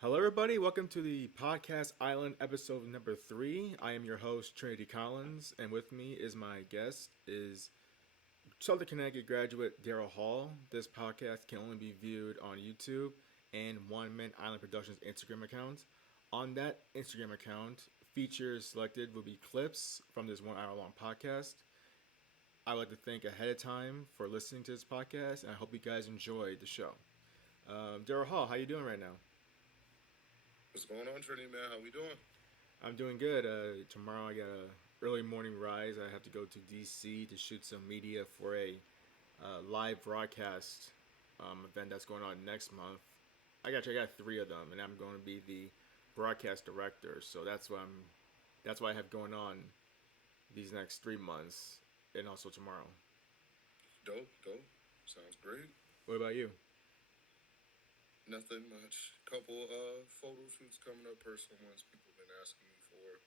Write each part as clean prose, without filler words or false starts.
Hello, everybody. Welcome to the Podcast Island episode number 3. I am your host, Trinity Collins, and with me is my guest, is Southern Connecticut graduate Daryl Hall. This podcast can only be viewed on YouTube and One Man Island Productions Instagram account. On that Instagram account, features selected will be clips from this 1 hour long podcast. I would like to thank ahead of time for listening to this podcast, and I hope you guys enjoyed the show. Daryl Hall, how you doing right now? What's going on, Trinity, man? How we doing? I'm doing good. Tomorrow I got a early morning rise. I have to go to DC to shoot some media for a live broadcast event that's going on next month. I got 3 of them, and I'm going to be the broadcast director. So that's what I have going on these next 3 months, and also tomorrow. Dope. Sounds great. What about you? Nothing much. Couple photo shoots coming up, personal ones people have been asking me for,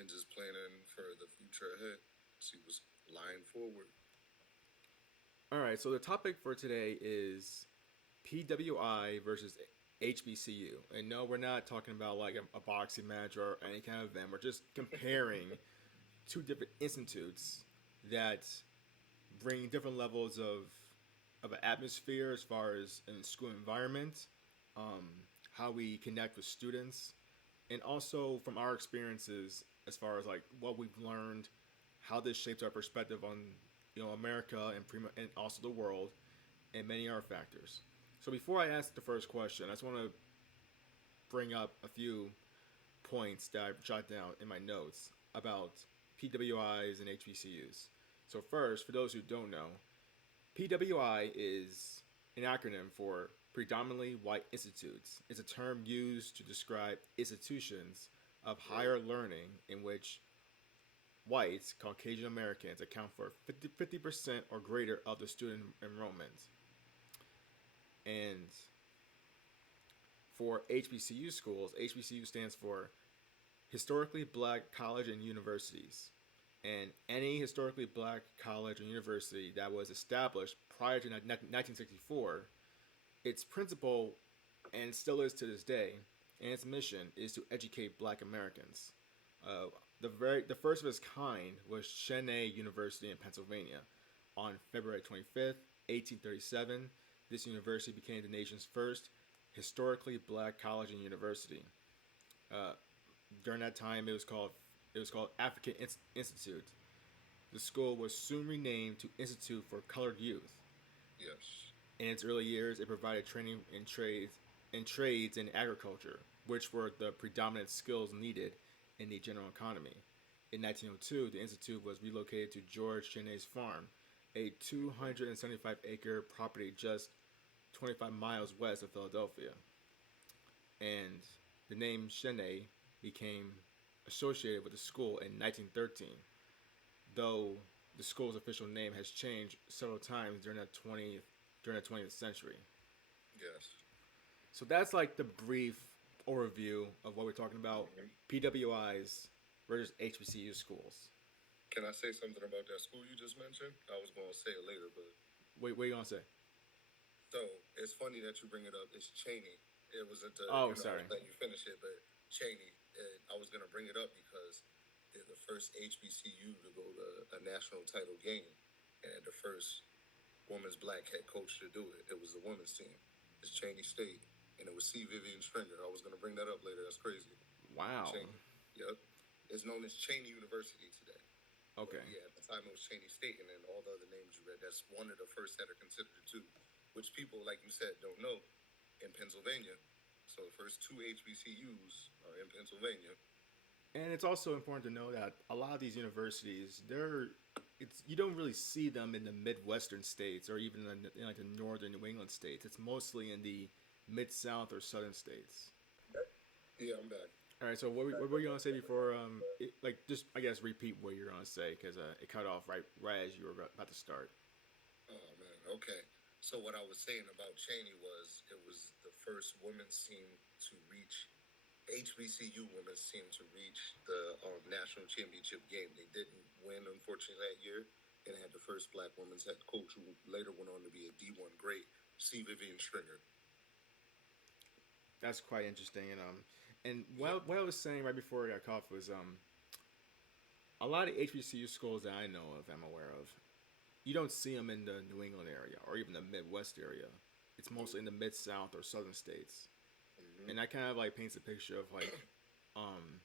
and just planning for the future ahead. See what's lying forward. All right. So the topic for today is PWI versus HBCU. And no, we're not talking about like a boxing match or any kind of event. We're just comparing two different institutes that bring different levels of an atmosphere as far as in school environment, how we connect with students, and also from our experiences as far as like what we've learned, how this shapes our perspective on America and also the world, and many other factors. So before I ask the first question, I just want to bring up a few points that I've jotted down in my notes about PWIs and HBCUs. So first, for those who don't know, PWI is an acronym for Predominantly White Institutes. It's a term used to describe institutions of higher learning in which whites, Caucasian Americans, account for 50% or greater of the student enrollment. And for HBCU schools, HBCU stands for Historically Black College and Universities. And any historically black college or university that was established prior to 1964, its principle, and still is to this day, and its mission is to educate black Americans. The first of its kind was Cheyney University in Pennsylvania. On February 25th, 1837, this university became the nation's first historically black college and university. During that time, it was called African Institute. The school was soon renamed to Institute for Colored Youth. Yes. In its early years, it provided training in trades and agriculture, which were the predominant skills needed in the general economy. In 1902, the institute was relocated to George Cheyney's farm, a 275-acre property just 25 miles west of Philadelphia. And the name Cheyney became associated with the school in 1913, though the school's official name has changed several times during the 20th century. Yes. So that's like the brief overview of what we're talking about. PWIs versus HBCU schools. Can I say something about that school you just mentioned? I was going to say it later, but... Wait, what are you going to say? So, it's funny that you bring it up. It's Cheyney. It was at the... Sorry. Let you finish it, but Cheyney. I was going to bring it up because they're the first HBCU to go to a national title game, and the first women's black head coach to do it. It was the women's team. It's Cheyney State, and it was C. Vivian Stringer. I was going to bring that up later. That's crazy. Wow. Cheyney. Yep. It's known as Cheyney University today. Okay. But yeah, at the time it was Cheyney State, and then all the other names you read, that's one of the first that are considered the two, which people, like you said, don't know in Pennsylvania. So the first 2 HBCUs are in Pennsylvania. And it's also important to know that a lot of these universities, you don't really see them in the Midwestern states or even in like the northern New England states. It's mostly in the Mid-South or Southern states. Yeah, I'm back. All right, so what were you going to say before, just, I guess, repeat what you're going to say, because it cut off right as you were about to start. Oh, man, okay. So what I was saying about Cheyney was it was the first women's team to reach, HBCU women's team to reach the national championship game. They didn't win, unfortunately, that year, and had the first black women's head coach who later went on to be a D1 great, C. Vivian Stringer. That's quite interesting. And Yeah. what I was saying right before I got cut off was a lot of HBCU schools that I know of, I'm aware of, you don't see them in the New England area or even the Midwest area. It's mostly in the mid South or Southern states, Mm-hmm. and that kind of like paints a picture of like um,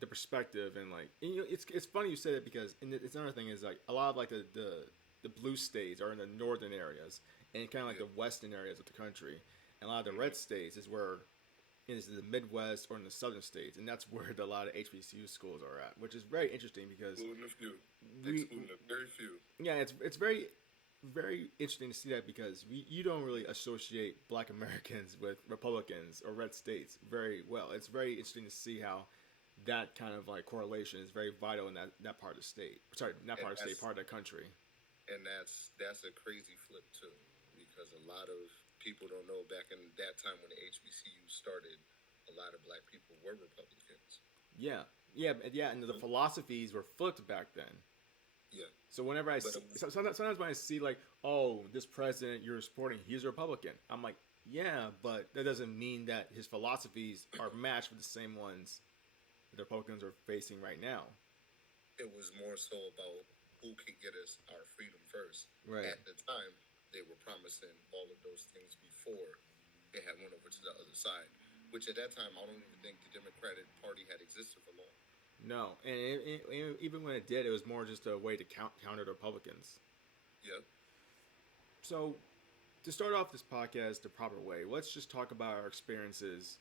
the perspective and like and, it's funny you say that because and it's another thing is like a lot of like the blue states are in the northern areas and kind of like Yeah. the western areas of the country, and a lot of the Mm-hmm. red states is the Midwest or in the southern states, and that's where a lot of HBCU schools are at, which is very interesting because Excluding a few. we Excluding a very few. yeah, it's very interesting to see that because you don't really associate Black Americans with Republicans or red states very well. It's very interesting to see how that kind of like correlation is very vital in that part of the state. Sorry, not And part of the state, part of the country. that's a crazy flip too, because a lot of people don't know back in that time when the HBCU started, a lot of black people were Republicans. Yeah, yeah, and the philosophies were flipped back then. Yeah, So whenever I but see, sometimes when I see like, oh, this president you're supporting, he's a Republican. I'm like, yeah, but that doesn't mean that his philosophies are matched with the same ones the Republicans are facing right now. it was more so about who could get us our freedom first. Right. At the time, they were promising all of those things before they had went over to the other side. Which at that time, I don't even think the Democratic Party had existed for long. No, and even when it did, it was more just a way to counter the Republicans. Yep. So, to start off this podcast the proper way, let's just talk about our experiences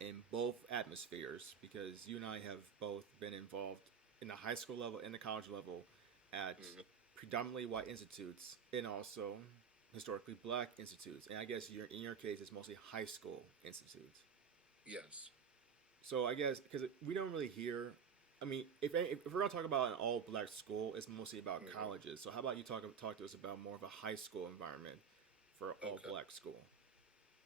in both atmospheres because you and I have both been involved in the high school level and the college level at Mm-hmm. predominantly white institutes and also historically black institutes. And I guess in your case, it's mostly high school institutes. Yes. So I guess because we don't really hear. I mean, if we're gonna talk about an all black school, it's mostly about Mm-hmm. colleges. So how about you talk to us about more of a high school environment for all Okay. black school?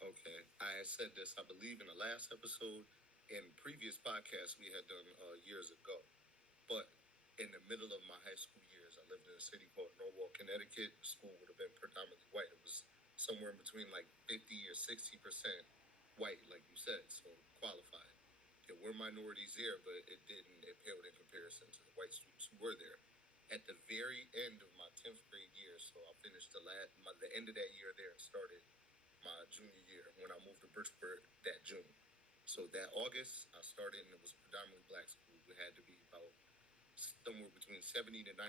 Okay. I had said this, I believe, in the last episode. In previous podcasts we had done years ago. But in the middle of my high school years, I lived in a city called Norwalk, Connecticut. The school would have been predominantly white. It was somewhere in between like 50 or 60% white, like you said, so qualified. There were minorities there, but it paled in comparison to the white students who were there. At the very end of my 10th grade year, so I finished the end of that year there and started my junior year when I moved to Bridgeport that June. So that August, I started, and it was a predominantly black school. It had to be about somewhere between 70 to 90%.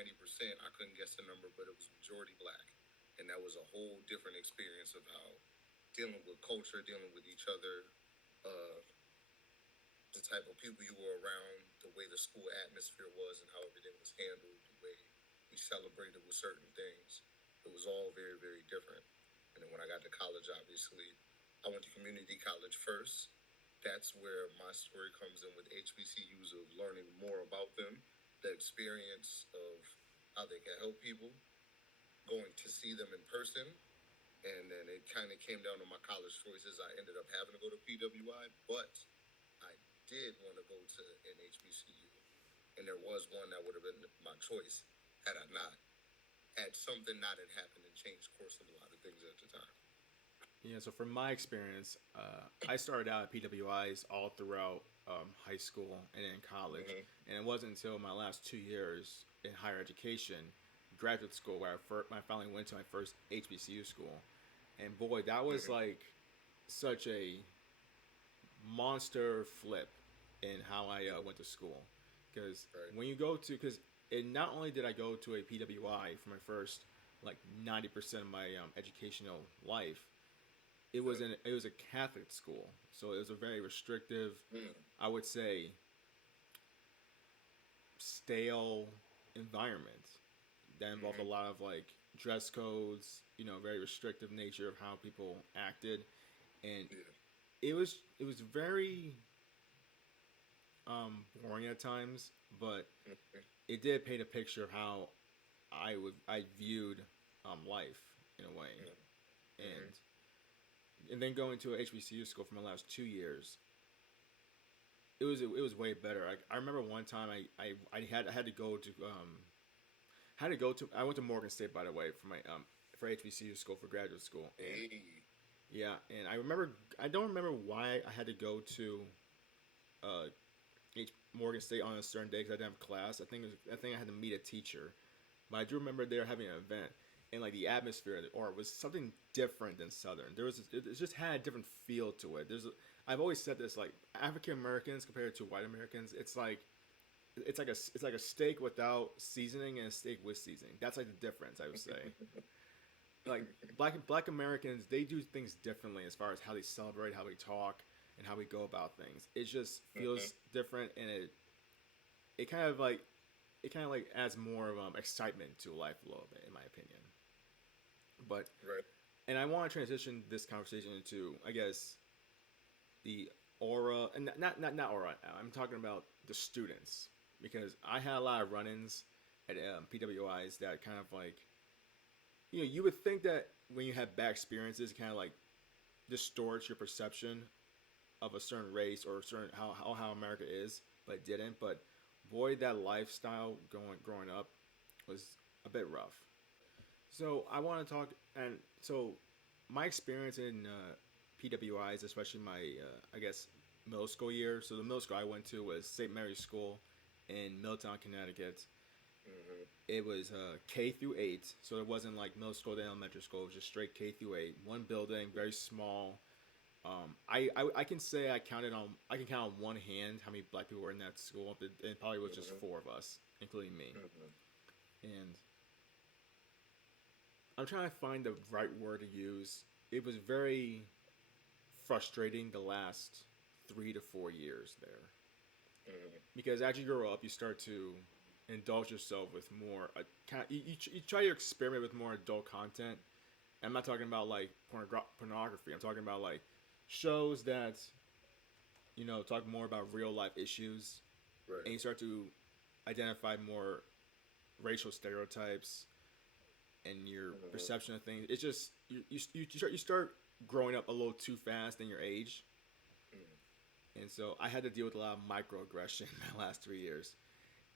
I couldn't guess the number, but it was majority black. And that was a whole different experience of how dealing with culture, dealing with each other, uh, the type of people you were around, the way the school atmosphere was, and how everything was handled, the way we celebrated with certain things. It was all very, very different. And then when I got to college, obviously, I went to community college first. That's where my story comes in with HBCUs of learning more about them, the experience of how they can help people, going to see them in person. And then it kind of came down to my college choices. I ended up having to go to PWI, but I did want to go to an HBCU. And there was one that would have been my choice had I not had something not had happened and changed course of a lot of things at the time. Yeah. So from my experience, I started out at PWIs all throughout high school and in college, Mm-hmm. and it wasn't until my last 2 years in higher education, graduate school, where I finally went to my first HBCU school. And boy, that was Mm-hmm. like such a monster flip in how I Yeah. went to school. Because Right. when you go to, because not only did I go to a PWI for my first like 90% of my educational life, Yeah. it was a Catholic school, so it was a very restrictive, Mm. I would say, stale environment that involved a Mm-hmm. lot of like dress codes, very restrictive nature of how people acted, and Yeah. it was very boring at times, but Mm-hmm. it did paint a picture of how I viewed life in a way, Mm-hmm. and then going to a HBCU school for my last 2 years, it was way better. I remember one time I had to go to I went to Morgan State, by the way, for my for HBCU school for graduate school, and Hey. Yeah, and I don't remember why I had to go to uh, Morgan State on a certain day because I didn't have class. I think I had to meet a teacher, but I do remember they were having an event, and like the atmosphere, the aura was something different than Southern. It just had a different feel to it. I've always said this, like African Americans compared to white Americans, it's like a steak without seasoning and a steak with seasoning. That's like the difference, I would say. Like black Americans, they do things differently as far as how they celebrate, how we talk, and how we go about things. It just Mm-hmm. feels different, and it kind of like it kind of like adds more of excitement to life a little bit, in my opinion. But Right. and I want to transition this conversation into, I guess, the aura, and not aura. I'm talking about the students because I had a lot of run-ins at PWIs that kind of like you would think that when you have bad experiences, it kind of like distorts your perception of a certain race or a certain how America is, but it didn't. But boy, that lifestyle growing up was a bit rough. So I want to talk, and so my experience in PWIs, especially my I guess middle school year. So the middle school I went to was St. Mary's School in Middletown, Connecticut. Mm-hmm. It was K through 8, so it wasn't like middle school to elementary school. It was just straight K through 8. One building, very small. I can say I can count on one hand how many black people were in that school. It probably was just Mm-hmm. four of us, including me. Mm-hmm. And I'm trying to find the right word to use. It was very frustrating the last 3 to 4 years there Mm-hmm. because as you grow up, you start to indulge yourself with more. You try to experiment with more adult content. I'm not talking about like pornography. I'm talking about like shows that talk more about real life issues, Right. and you start to identify more racial stereotypes and your Mm-hmm. perception of things. It's just you start growing up a little too fast in your age, and so I had to deal with a lot of microaggression in my last 3 years.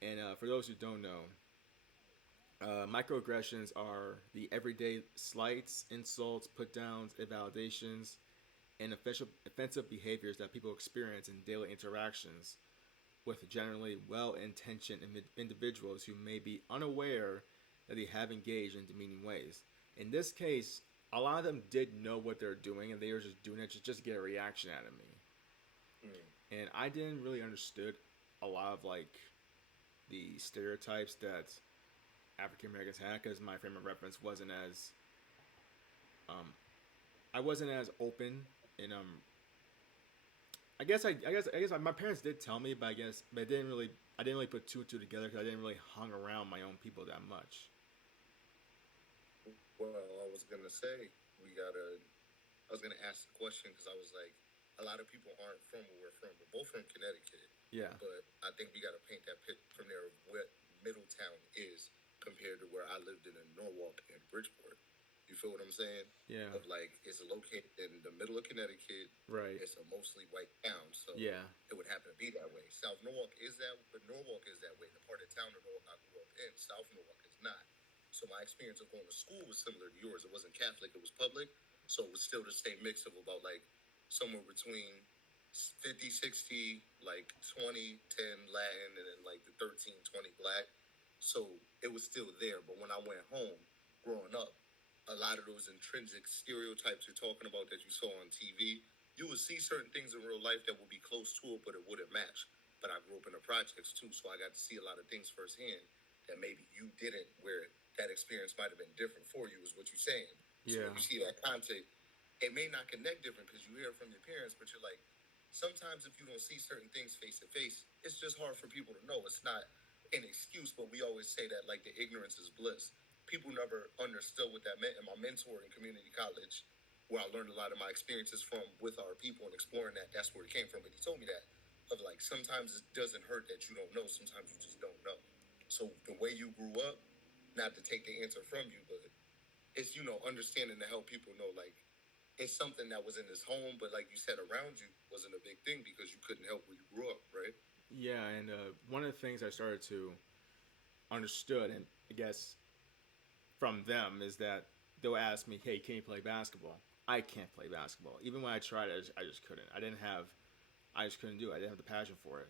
And for those who don't know, microaggressions are the everyday slights, insults, put downs, invalidations, and offensive behaviors that people experience in daily interactions with generally well intentioned individuals who may be unaware that they have engaged in demeaning ways. In this case, a lot of them did know what they're doing and they were just doing it to just get a reaction out of me. Mm-hmm. And I didn't really understood a lot of like the stereotypes that African Americans had because my frame of reference wasn't as um, I wasn't as open and I guess my parents did tell me, but I didn't really put two and two together because I didn't really hung around my own people that much. Well, I was gonna say we gotta. I was gonna ask the question because I was like, a lot of people aren't from where we're from. We're both from Connecticut, Yeah, but I think we gotta paint that pit from there of what Middletown is compared to where I lived in Norwalk and Bridgeport. You feel what I'm saying? yeah, Of like, it's located in the middle of Connecticut. right, It's a mostly white town, so yeah, it would happen to be that way. South Norwalk is that, but Norwalk is that way. The part of town of Norwalk I grew up in, South Norwalk is not. So my experience of going to school was similar to yours. It wasn't Catholic, it was public. So it was still the same mix of about like somewhere between 50, 60, like 20, 10 Latin, and then like the 13, 20 black. So it was still there. But when I went home growing up, a lot of those intrinsic stereotypes you're talking about that you saw on TV, you would see certain things in real life that would be close to it, but it wouldn't match. But I grew up in the projects too, so I got to see a lot of things firsthand that maybe you didn't, where that experience might have been different for you, is what you're saying. So yeah, when you see that content, it may not connect different because you hear it from your parents, but you're like, sometimes if you don't see certain things face to face, it's just hard for people to know. It's not an excuse, but we always say that like the ignorance is bliss. People never understood what that meant. And my mentor in community college, where I learned a lot of my experiences from with our people and exploring that, that's where it came from. But he told me that of like sometimes it doesn't hurt that you don't know, sometimes you just don't know. So the way you grew up, not to take the answer from you, but it's understanding to help people know like it's something that was in his home, but like you said, around you wasn't a big thing because you couldn't help where you grew up, right? yeah. And one of the things I started to understood, and I guess from them, is that they'll ask me, "Hey, can you play basketball?" I can't play basketball. Even when I tried, I just couldn't. I just couldn't do it. I didn't have the passion for it.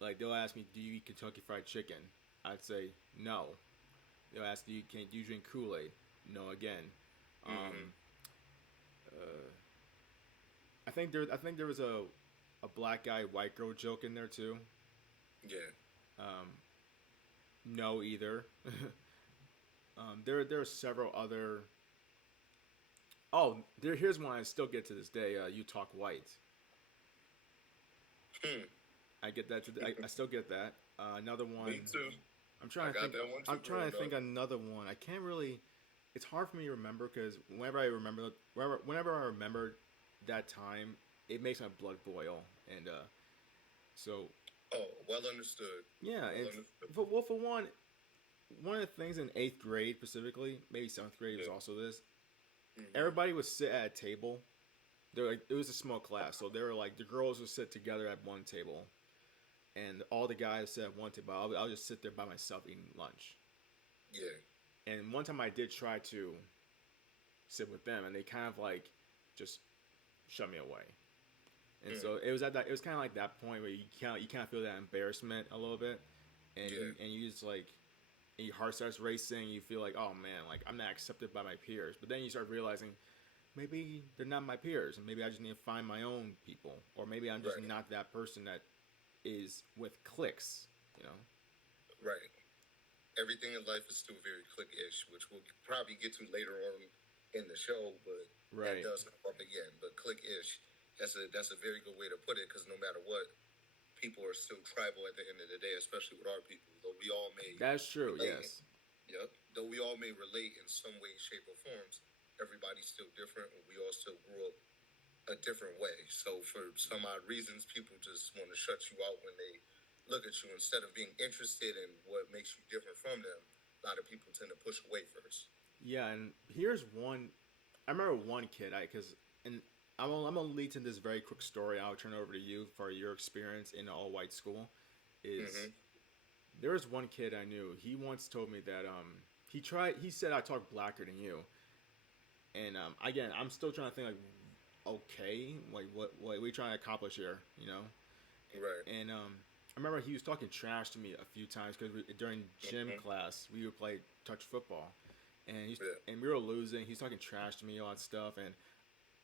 Like they'll ask me, "Do you eat Kentucky Fried Chicken?" I'd say no. They'll ask, do you drink Kool Aid?" No again. Mm-hmm. Um, uh, I think there was a black guy white girl joke in there too. Yeah. Um, no either. There are several other. Oh, here's one I still get to this day. You talk white. Hmm. I get that. I still get that. Another Me one. too. I'm I trying to got think. that one too I'm trying growing to think up. another one. I can't really. It's hard for me to remember because whenever I remember that time, it makes my blood boil. And so Oh, well understood. yeah, Well and understood. for one of the things in eighth grade specifically, maybe seventh grade was Yeah. also this. Mm-hmm. Everybody would sit at a table. They're like it was a small class, so they were like the girls would sit together at one table, and all the guys sit at one table. I'll just sit there by myself eating lunch. Yeah. And one time I did try to sit with them, and they kind of like just shut me away. And Mm. so it was at that. It was kind of like that point where you kind of feel that embarrassment a little bit, Yeah. and you just like and your heart starts racing. You feel like, oh man, like I'm not accepted by my peers. But then you start realizing maybe they're not my peers, and maybe I just need to find my own people, or maybe I'm just Right. not that person that is with clicks. You know? Right. Everything in life is still very click-ish, which we'll probably get to later on in the show, but that Right. does come up again. But click-ish, that's a very good way to put it, because no matter what, people are still tribal at the end of the day, especially with our people. Though we all may That's true. relate, Yes. yep. Though we all may relate in some way, shape, or forms, everybody's still different, and we all still grew up a different way. So for some odd reasons, people just want to shut you out when they look at you instead of being interested in what makes you different from them. A lot of people tend to push away first. Yeah, and here's one. I remember one kid. Because and I'm gonna lead to this very quick story. I'll turn it over to you for your experience in an all white school. Is Mm-hmm. there was one kid I knew. He once told me that he tried. He said I talk blacker than you, and again I'm still trying to think like okay, like what are we trying to accomplish here, you know? Right. And I remember he was talking trash to me a few times because during gym Mm-hmm. class we would play touch football, Yeah. and we were losing. He's talking trash to me, all that stuff, and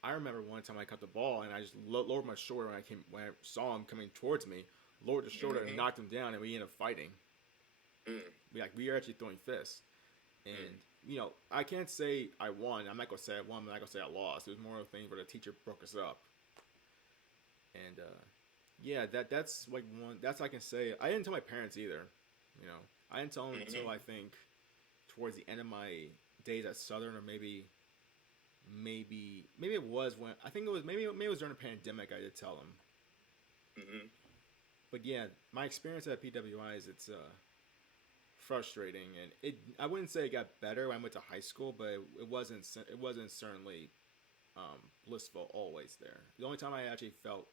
I remember one time I caught the ball and I just lowered my shoulder when I saw him coming towards me, lowered the shoulder and Mm-hmm. knocked him down, and we ended up fighting. Mm. We were actually throwing fists, Mm. and I can't say I won. I'm not gonna say I won. I'm not gonna say I lost. It was more of a thing where the teacher broke us up, and yeah, that's like one. That's I can say. I didn't tell my parents either. You know, I didn't tell them until Mm-hmm. I think towards the end of my days at Southern, or maybe it was when I think it was maybe it was during the pandemic. I did tell them, Mm-hmm. but yeah, my experience at PWI is it's frustrating, and I wouldn't say it got better when I went to high school, but it wasn't certainly blissful always there. The only time I actually felt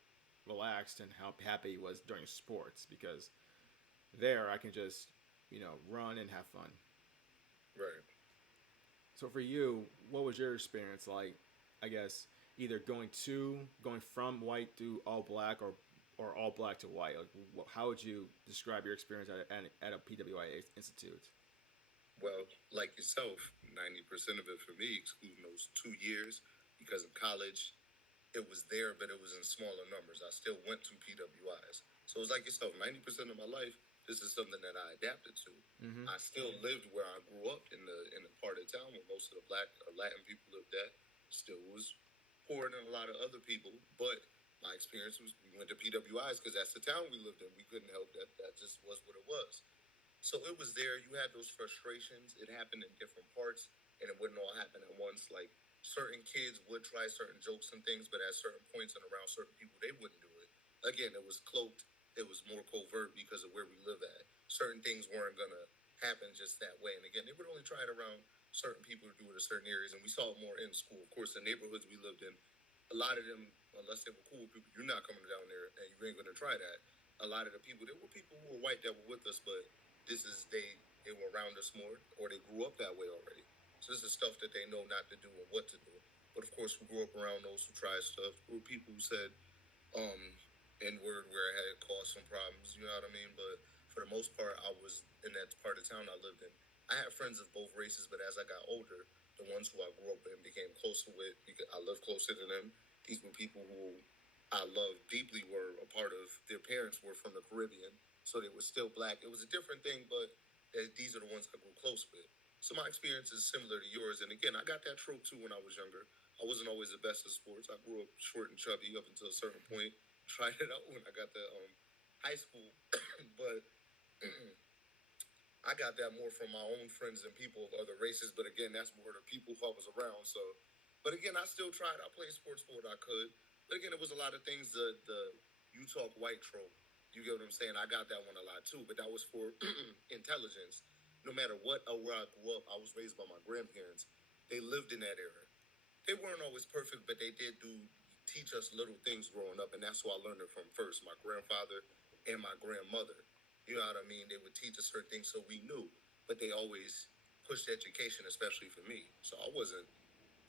relaxed and how happy was during sports because there I can just run and have fun. Right. So for you, what was your experience like? I guess either going from white to all black or all black to white. Like, how would you describe your experience at a PWI institute? Well, like yourself, 90% of it for me, excluding those 2 years, because in college, it was there, but it was in smaller numbers. I still went to PWIs. So it was like yourself, 90% of my life, this is something that I adapted to. Mm-hmm. I still lived where I grew up in the part of town where most of the black or Latin people lived at. Still was poorer than a lot of other people, but my experience was we went to PWIs because that's the town we lived in. We couldn't help that. That just was what it was. So it was there. You had those frustrations. It happened in different parts, and it wouldn't all happen at once. Like certain kids would try certain jokes and things, but at certain points and around certain people, they wouldn't do it. Again, it was cloaked. It was more covert because of where we live at. Certain things weren't gonna happen just that way. And again, they would only try it around certain people to do it in certain areas, and we saw it more in school. Of course, the neighborhoods we lived in, a lot of them, unless they were cool people, you're not coming down there and you ain't gonna try that. A lot of the people, there were people who were white that were with us, but they were around us more, or they grew up that way already. So this is stuff that they know not to do and what to do. But of course, we grew up around those who tried stuff. We were people who said um, N word where it had caused some problems. You know what I mean? But for the most part, I was in that part of town I lived in. I had friends of both races, but as I got older, the ones who I grew up and became closer with, because I lived closer to them. These were people who I loved deeply. Were a part of their parents were from the Caribbean, so they were still black. It was a different thing, but these are the ones I grew close with. So my experience is similar to yours. And again, I got that trope too when I was younger. I wasn't always the best at sports. I grew up short and chubby up until a certain point. Tried it out when I got to high school, but I got that more from my own friends and people of other races. But again, that's more the people who I was around. So, but again, I still tried. I played sports for what I could. But again, it was a lot of things. The you talk white trope. You get what I'm saying? I got that one a lot too. But that was for intelligence. No matter what or where I grew up, I was raised by my grandparents. They lived in that era. They weren't always perfect, but they did teach us little things growing up, and that's who I learned it from first. My grandfather and my grandmother. You know what I mean? They would teach us certain things so we knew, but they always pushed education, especially for me. So I wasn't.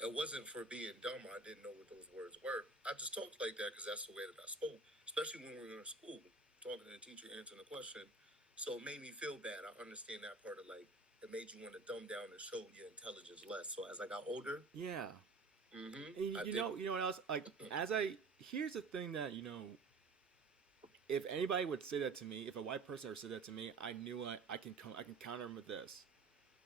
It wasn't for being dumb. I didn't know what those words were. I just talked like that because that's the way that I spoke, especially when we were in school, talking to the teacher, answering the question. So it made me feel bad. I understand that part of like it made you want to dumb down and show your intelligence less. So as I got older, Yeah. I And did. you know what else? Like, as I here's the thing that if anybody would say that to me, if a white person ever said that to me, I knew I can counter them with this.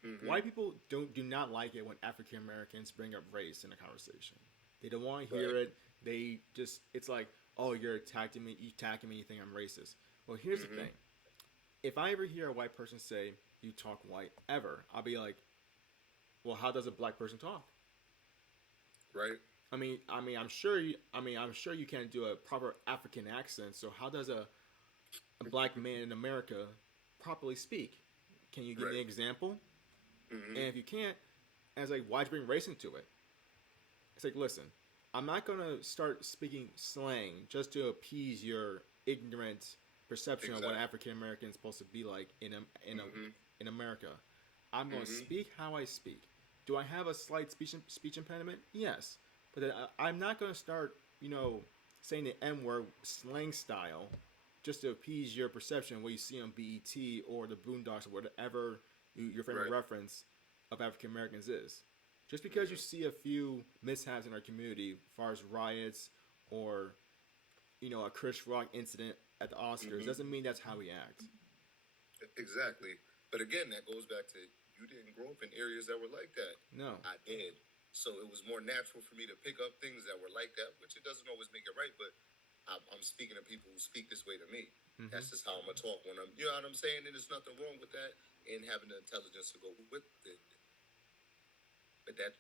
Mm-hmm. White people do not like it when African Americans bring up race in a conversation. They don't want to hear Right. it. They just it's like, oh, you're attacking me. You attacking me. You think I'm racist. Well, here's the Mm-hmm. thing. If I ever hear a white person say you talk white ever, I'll be like, well, how does a black person talk? Right. I'm sure you can't do a proper African accent. So how does a black man in America properly speak? Can you give me Right. an example? Mm-hmm. And if you can't, as like, why'd you bring race into it? It's like, listen, I'm not gonna start speaking slang just to appease your ignorant perception of what Exactly. African American is supposed to be like Mm-hmm. in America. I'm gonna Mm-hmm. speak how I speak. Do I have a slight speech impediment? Yes, but then I'm not gonna start, saying the N word slang style just to appease your perception of what you see on BET or the Boondocks or whatever your frame of Right. reference of African Americans is. Just because you Mm-hmm. see a few mishaps in our community, as far as riots or a Chris Rock incident at the Oscars, Mm-hmm. doesn't mean that's how we act. Exactly. But again, that goes back to you didn't grow up in areas that were like that. No. I did. So it was more natural for me to pick up things that were like that, which it doesn't always make it right, but I'm speaking to people who speak this way to me. Mm-hmm. That's just how I'm gonna talk when you know what I'm saying? And there's nothing wrong with that and having the intelligence to go with it. But that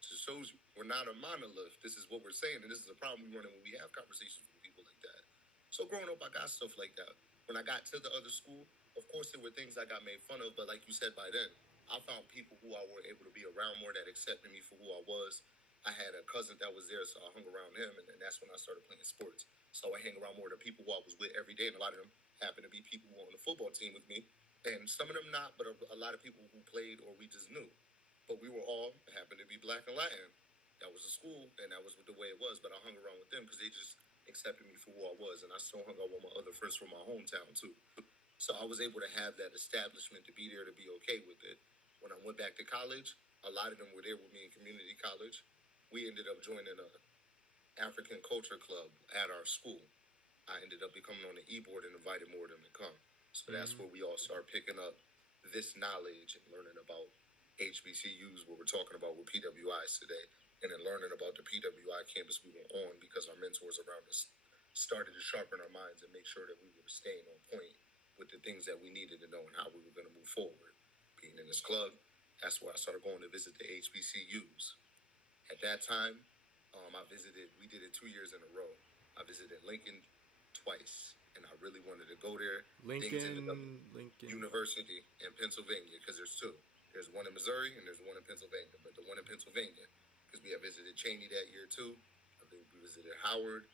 just shows you we're not a monolith. This is what we're saying, and this is a problem we run into when we have conversations with people like that. So growing up, I got stuff like that. When I got to the other school, of course there were things I got made fun of, but like you said, by then I found people who I were able to be around more that accepted me for who I was. I had a cousin that was there, so I hung around him, and then that's when I started playing sports. So I hang around more of the people who I was with every day, and a lot of them happened to be people who were on the football team with me, and some of them not, but a lot of people who played or we just knew. But we were all happened to be black and Latin. That was the school, and that was the way it was. But I hung around with them because they just accepted me for who I was, and I still hung out with my other friends from my hometown too. So I was able to have that establishment to be there to be okay with it. When I went back to college, a lot of them were there with me in community college. We ended up joining a African culture club at our school. I ended up becoming on the e-board and invited more of them to come. So that's Mm-hmm. where we all start picking up this knowledge and learning about HBCUs, what we're talking about with PWIs today, and then learning about the PWI campus we were on because our mentors around us started to sharpen our minds and make sure that we were staying on point with the things that we needed to know and how we were going to move forward. Being in this club, that's where I started going to visit the HBCUs. At that time, we did it 2 years in a row. I visited Lincoln twice, and I really wanted to go there. Things ended up Lincoln. University in Pennsylvania because there's two. There's one in Missouri and there's one in Pennsylvania. But the one in Pennsylvania, because we had visited Cheney that year too. I think we visited Howard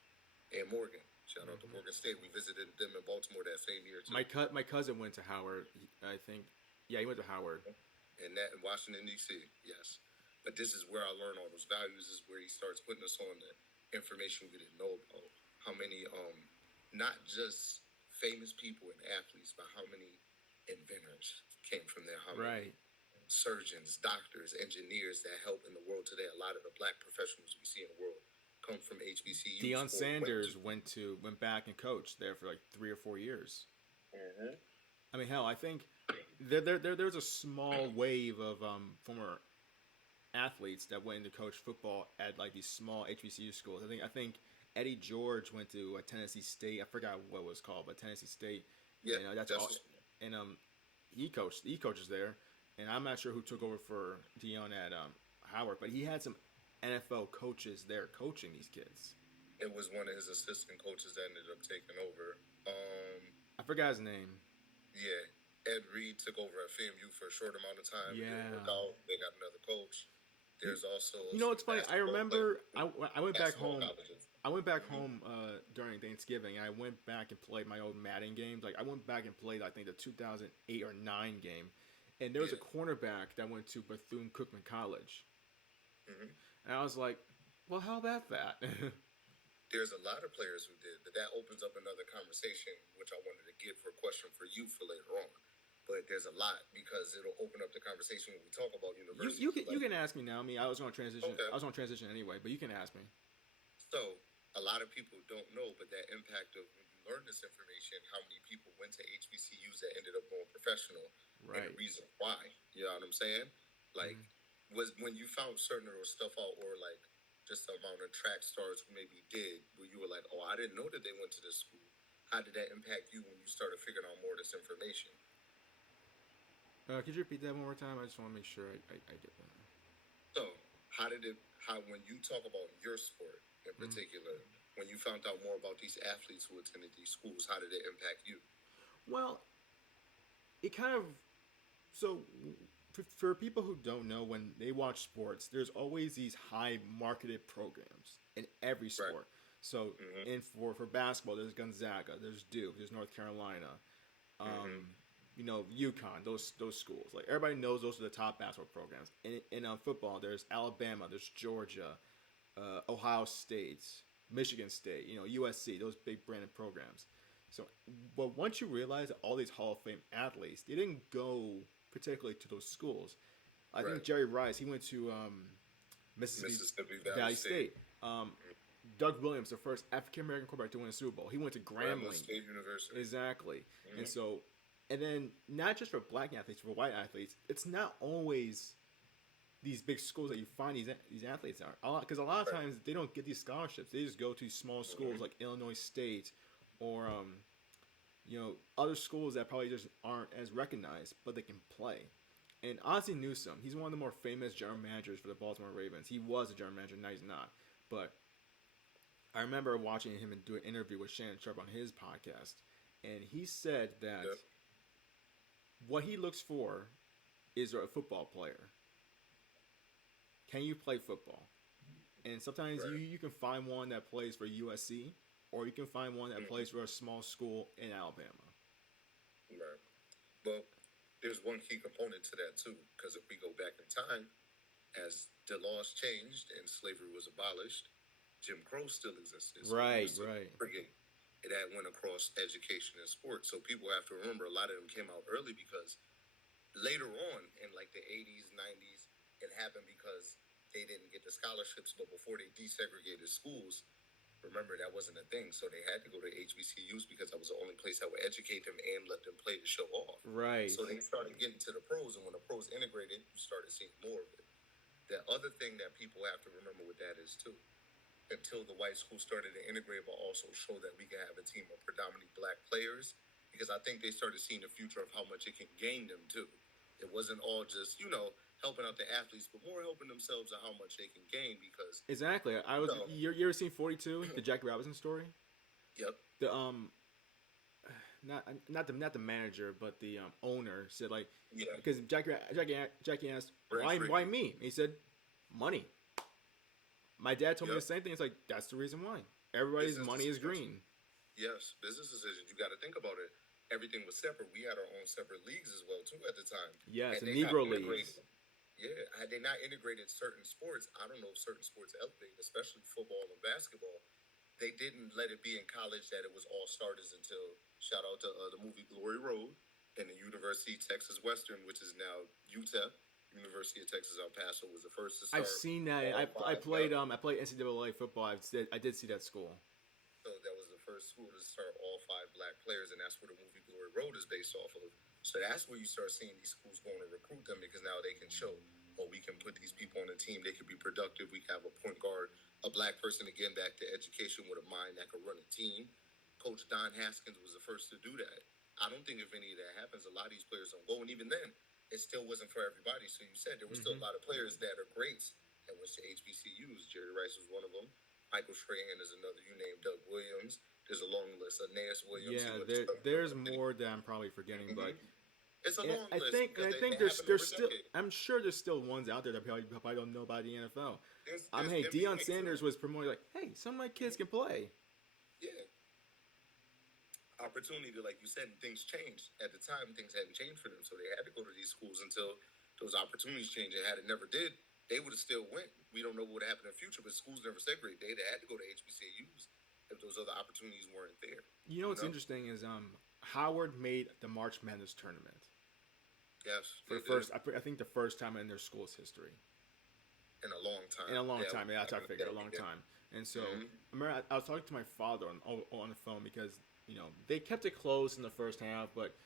and Morgan. Shout out to Mm-hmm. Morgan State. We visited them in Baltimore that same year too. My cousin went to Howard. I think. Yeah, he went to Howard. And that in Washington D.C. Yes, But this is where I learn all those values. Is where he starts putting us on the information we didn't know about. How many, not just famous people and athletes, but how many inventors came from there? How many Right. surgeons, doctors, engineers that help in the world today? A lot of the black professionals we see in the world come from HBCUs. Deion Sanders went back and coached there for like 3 or 4 years. Mm-hmm. I mean, hell, I think there's a small wave of former athletes that went into coach football at like these small HBCU schools. I think Eddie George went to Tennessee State. I forgot what it was called, but Tennessee State. Yeah, that's all. And he coaches there, and I'm not sure who took over for Deion at Howard, but he had some NFL coaches there coaching these kids. It was one of his assistant coaches that ended up taking over. I forgot his name. Yeah, Ed Reed took over at FAMU for a short amount of time. Yeah, they got another coach. There's also it's funny. I remember I went back home. Colleges. I went back home during Thanksgiving, and I went back and played my old Madden games. Like I went back and played, I think, the 2008 or 9 game, and there was a cornerback that went to Bethune-Cookman College, and I was like, "Well, how about that?" There's a lot of players who did, but that opens up another conversation, which I wanted to get for a question for you for later on. But there's a lot because it'll open up the conversation when we talk about university. You can ask me now. I mean, I was going to transition. Okay. I was going to transition anyway, but you can ask me. So a lot of people don't know, but that impact of when you learn this information, how many people went to HBCUs that ended up going professional, right? And the reason why. You know what I'm saying? Like, was when you found certain of those stuff out, or like just the amount of track stars who maybe did, where you were like, oh, I didn't know that they went to this school. How did that impact you when you started figuring out more of this information? Could you repeat that one more time? I just want to make sure I get that. So, when you talk about your sport in particular, when you found out more about these athletes who attended these schools, how did it impact you? Well, it kind of, so for people who don't know, when they watch sports, there's always these high marketed programs in every sport. Right. So, for basketball, there's Gonzaga, there's Duke, there's North Carolina, UConn, those schools. Like everybody knows those are the top basketball programs. In football, there's Alabama, there's Georgia, Ohio State, Michigan State, USC, those big branded programs. So, but once you realize that all these Hall of Fame athletes, they didn't go particularly to those schools. I think Jerry Rice, he went to Mississippi Valley State. Doug Williams, the first African American quarterback to win a Super Bowl, he went to Grambling State University. Exactly, and then not just for black athletes, for white athletes, it's not always these big schools that you find these athletes are. Because a lot of times they don't get these scholarships. They just go to small schools like Illinois State or other schools that probably just aren't as recognized, but they can play. And Ozzie Newsome, he's one of the more famous general managers for the Baltimore Ravens. He was a general manager, now he's not. But I remember watching him do an interview with Shannon Sharp on his podcast, and he said that what he looks for is a football player. Can you play football? And sometimes you can find one that plays for USC, or you can find one that plays for a small school in Alabama. Right. Well, there's one key component to that too, because if we go back in time, as the laws changed and slavery was abolished, Jim Crow still existed. So right. It had went across education and sports. So people have to remember a lot of them came out early because later on in like the 80s, 90s, it happened because they didn't get the scholarships. But before they desegregated schools, remember that wasn't a thing. So they had to go to HBCUs because that was the only place that would educate them and let them play to show off. Right. So they started getting to the pros. And when the pros integrated, you started seeing more of it. The other thing that people have to remember with that is too, until the white school started to integrate, but also show that we can have a team of predominantly black players, because I think they started seeing the future of how much it can gain them too. It wasn't all just, helping out the athletes, but more helping themselves and how much they can gain. Because exactly, you ever seen 42, the Jackie Robinson story? Yep. The not the manager, but the owner said because Jackie asked why me? He said money. My dad told me the same thing. It's like, that's the reason why. Everybody's money is green. Yes, business decisions. You got to think about it. Everything was separate. We had our own separate leagues as well, too, at the time. Yes, and Negro leagues. Yeah, had they not integrated certain sports, I don't know if certain sports elevate, especially football and basketball. They didn't let it be in college that it was all starters until shout out to the movie Glory Road and the University of Texas Western, which is now UTEP. University of Texas El Paso was the first to I've start seen that. all I five. played Yep. I played NCAA football. I did see that school. So that was the first school to start all five black players, and that's where the movie Glory Road is based off of. So that's where you start seeing these schools going to recruit them because now they can show, oh, we can put these people on the team. They can be productive. We can have a point guard, a black person, again, back to education with a mind that could run a team. Coach Don Haskins was the first to do that. I don't think if any of that happens, a lot of these players don't go. And even then, it still wasn't for everybody. So you said there were still a lot of players that are greats that went to HBCUs. Jerry Rice was one of them. Michael Strahan is another. You named Doug Williams. There's a long list. Aeneas Williams. Yeah, there's more that I'm probably forgetting, but it's a long list. I think there's still. I'm sure there's still ones out there that probably don't know about the NFL. Hey, Deion Sanders was promoting like, hey, some of my kids can play. Yeah. Opportunity to, like you said, things changed. At the time, things hadn't changed for them, so they had to go to these schools until those opportunities changed. And had it never did, they would have still went. We don't know what would happen in the future, but schools never segregate. They had to go to HBCUs if those other opportunities weren't there. You know what's interesting is Howard made the March Madness tournament. Yes, for the first, I think the first time in their school's history. In a long time. In a long time, yeah, that's what I figured. A long time. And so I remember I was talking to my father on the phone because they kept it close in the first half, but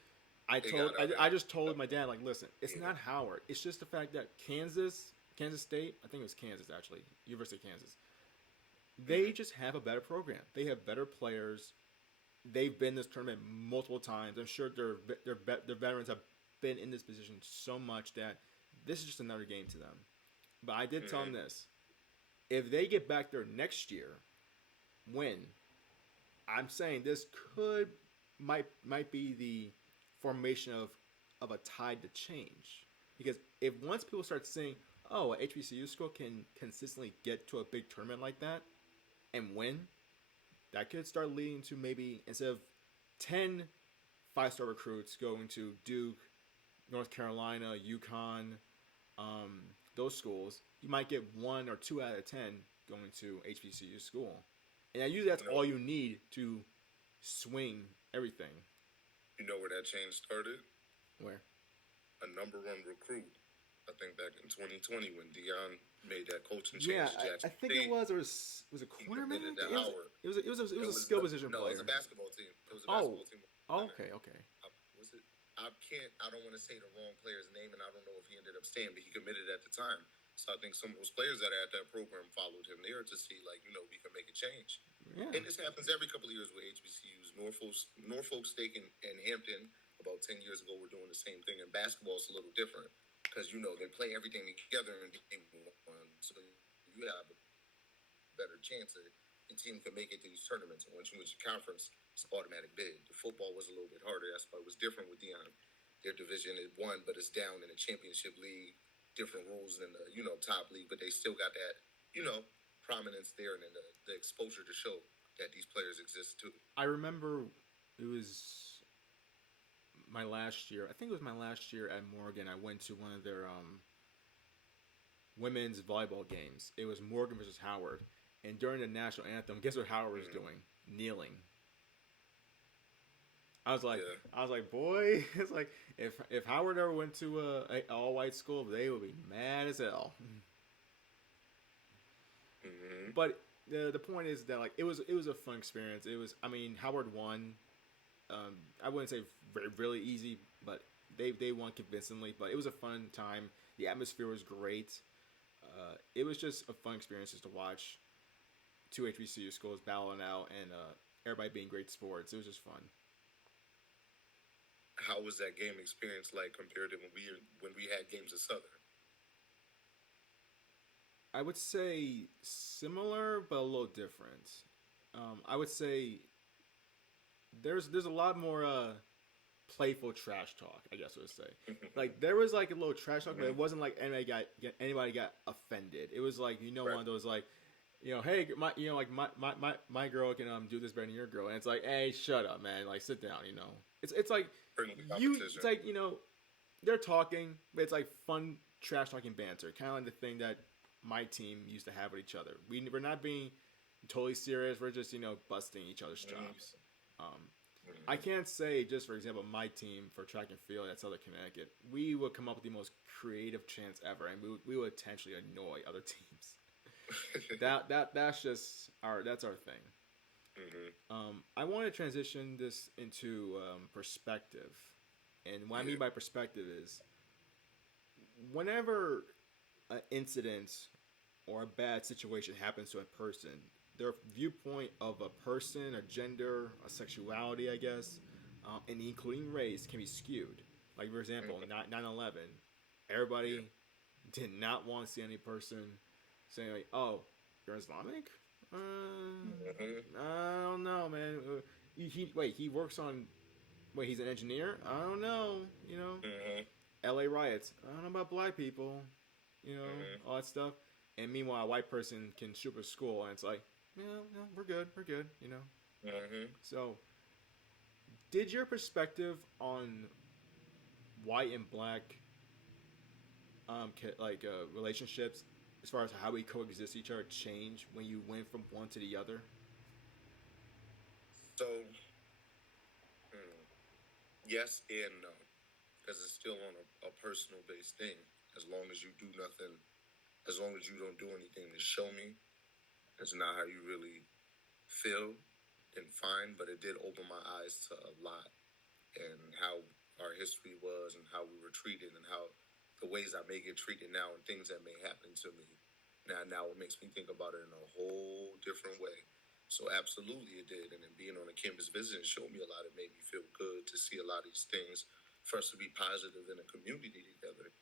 I just told my dad, like, listen, it's not Howard. It's just the fact that Kansas State, I think it was Kansas actually, University of Kansas, they just have a better program. They have better players. They've been in this tournament multiple times. I'm sure their veterans have been in this position so much that this is just another game to them. But I did tell them this: if they get back there next year, win, I'm saying this might be the formation of a tide to change. Because if once people start saying, oh, an HBCU school can consistently get to a big tournament like that and win, that could start leading to maybe instead of 10 5-star recruits going to Duke, North Carolina, UConn, those schools, you might get 1 or 2 out of 10 going to HBCU school. And usually that's all you need to swing everything. You know where that change started? Where? A number 1 recruit. I think back in 2020 when Deion made that coaching change. Yeah, I think it was a quarterback. It was a skill position player. No, it was a basketball team. It was a basketball team. Oh, okay. Was it? I don't want to say the wrong player's name, and I don't know if he ended up staying, but he committed at the time. So I think some of those players that are at that program followed him there to see, like, we can make a change. Yeah. And this happens every couple of years with HBCUs. Norfolk State and Hampton, about 10 years ago, were doing the same thing. And basketball is a little different because, they play everything together in game 1. So you have a better chance that the team can make it to these tournaments. And once you win your conference, it's automatic bid. The football was a little bit harder. That's why it was different with Deion. Their division is 1, but it's down in the championship league. Different rules than the top league, but they still got that prominence there and then the exposure to show that these players exist too. I remember it was my last year. I think it was my last year at Morgan. I went to one of their women's volleyball games. It was Morgan versus Howard, and during the national anthem, guess what Howard was doing? Kneeling. I was like, boy, it's like if Howard ever went to a all-white school, they would be mad as hell. Mm-hmm. But the point is that it was a fun experience. Howard won. I wouldn't say really easy, but they won convincingly. But it was a fun time. The atmosphere was great. It was just a fun experience just to watch 2 HBCU schools battling out and everybody being great sports. It was just fun. How was that game experience like compared to when we had games at Southern? I would say similar, but a little different. I would say there's a lot more playful trash talk, I guess I would say. Like there was like a little trash talk, but it wasn't like anybody got offended. It was like one of those like hey, my girl can do this better than your girl, and it's like, hey, shut up, man, like sit down, It's like it's like they're talking, but it's like fun trash talking banter, kind of like the thing that my team used to have with each other. We're not being totally serious. We're just busting each other's chops. Um, I can't say, just for example, my team for track and field at Southern Connecticut, we would come up with the most creative chants ever, and we would intentionally annoy other teams. That's just our thing. I want to transition this into perspective, and what I mean Yeah. by perspective is whenever an incident or a bad situation happens to a person, their viewpoint of a person, a gender, a sexuality, I guess, and including race, can be skewed. Like, for example, Mhm. 9/11, Yeah. everybody did not want to see any person saying, like, oh, you're Islamic? Mhm. I don't know, man. Wait, he works on. Wait, he's an engineer? I don't know. Mhm. LA riots. I don't know about black people, Mhm. all that stuff. And meanwhile, a white person can shoot up a school, and it's like, we're good, Mhm. So, did your perspective on white and black, relationships, as far as how we coexist each other, change when you went from one to the other? So, mm, yes and no, because it's still on a personal based thing. As long as you do nothing, as long as you don't do anything to show me, it's not how you really feel and find. But it did open my eyes to a lot and how our history was and how we were treated and how the ways I may get treated now and things that may happen to me. Now it makes me think about it in a whole different way. So absolutely it did. And then being on a campus visit showed me a lot. It made me feel good to see a lot of these things for us to be positive in a community together.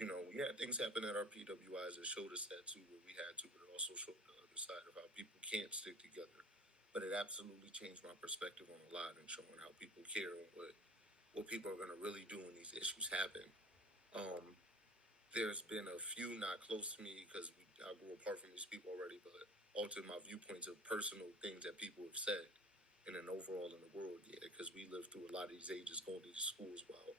We had things happen at our PWIs that showed us that too, where we had to, but it also showed the other side of how people can't stick together. But it absolutely changed my perspective on a lot and showing how people care and what people are going to really do when these issues happen. Um, there's been a few not close to me because I grew apart from these people already, but altered my viewpoints of personal things that people have said. And then overall in the world, yeah, because we lived through a lot of these ages going to these schools while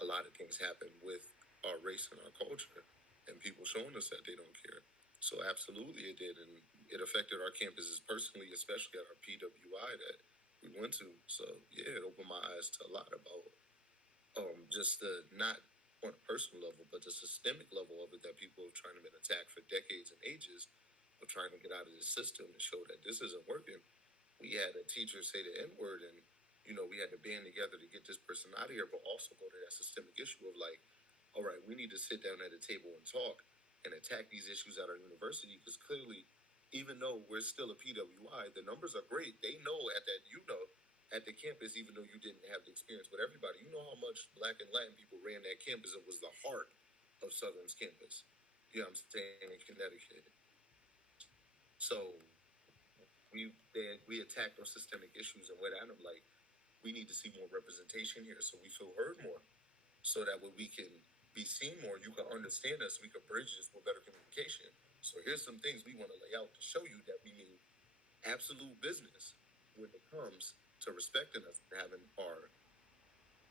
a lot of things happen with our race and our culture and people showing us that they don't care. So absolutely it did. And it affected our campuses personally, especially at our PWI that we went to. So yeah, it opened my eyes to a lot about just the not on a personal level, but the systemic level of it that people have trying to been attacked for decades and ages of trying to get out of the system and show that this isn't working. We had a teacher say the N word, and we had to band together to get this person out of here, but also go to that systemic issue of like, all right, we need to sit down at a table and talk and attack these issues at our university because clearly, even though we're still a PWI, the numbers are great. They know at that, at the campus, even though you didn't have the experience with everybody, you know how much Black and Latin people ran that campus. It was the heart of Southern's campus. You know what I'm saying? In Connecticut. So we attacked those systemic issues and went at them like we need to see more representation here so we feel heard more so that way we can be seen more, you can understand us, we can bridge this with better communication. So here's some things we want to lay out to show you that we mean absolute business when it comes to respecting us and having our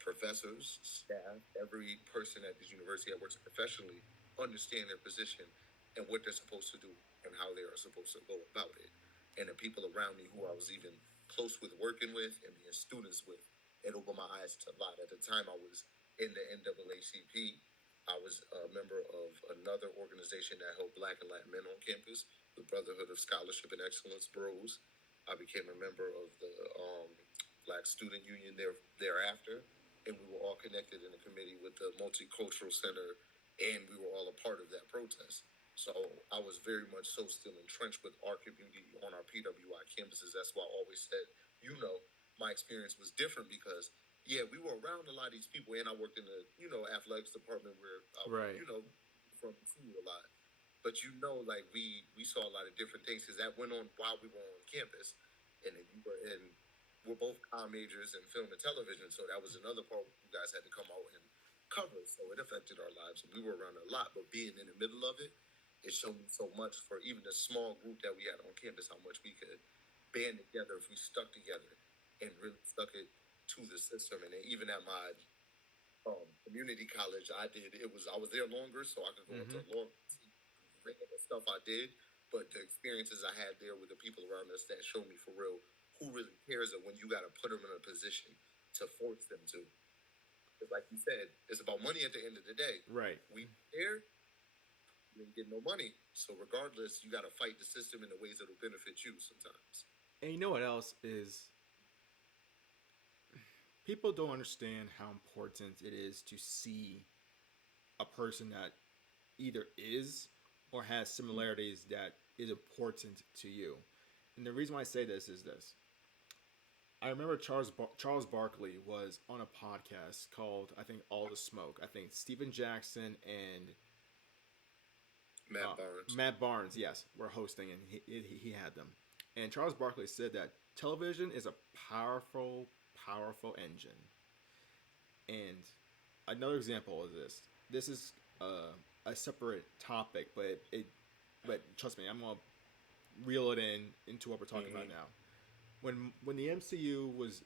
professors, staff, every person at this university that works professionally understand their position and what they're supposed to do and how they are supposed to go about it. And the people around me who I was even close with working with and being students with, it opened my eyes to a lot. At the time I was in the NAACP, I was a member of another organization that helped Black and Latin men on campus, the Brotherhood of Scholarship and Excellence, BROS. I became a member of the Black Student Union thereafter, and we were all connected in a committee with the Multicultural Center, and we were all a part of that protest. So I was very much so still entrenched with our community on our PWI campuses. That's why I always said, my experience was different because, yeah, we were around a lot of these people, and I worked in the, athletics department where I would, Right. from food a lot. But like we saw a lot of different things because that went on while we were on campus, and then we're both com majors in film and television, so that was another part you guys had to come out and cover. So it affected our lives, and we were around a lot. But being in the middle of it, it showed me so much for even the small group that we had on campus, how much we could band together if we stuck together and really stuck it to the system. And then even at my community college I did, I was there longer, so I could go into Mm-hmm. law, the stuff I did. But the experiences I had there with the people around us that showed me for real who really cares, and when you got to put them in a position to force them to. Because, like you said, it's about money at the end of the day. Right. We there, you didn't get no money. So regardless, you got to fight the system in the ways that will benefit you sometimes. And you know what else is? People don't understand how important it is to see a person that either is or has similarities that is important to you. And the reason why I say this is this. I remember Charles Barkley was on a podcast called, I think, All the Smoke. I think Steven Jackson and Matt Barnes, yes, were hosting, and he had them. And Charles Barkley said that television is a powerful, powerful engine. And another example of this. This is a separate topic, but trust me, I'm gonna reel it into what we're talking about now. When the MCU was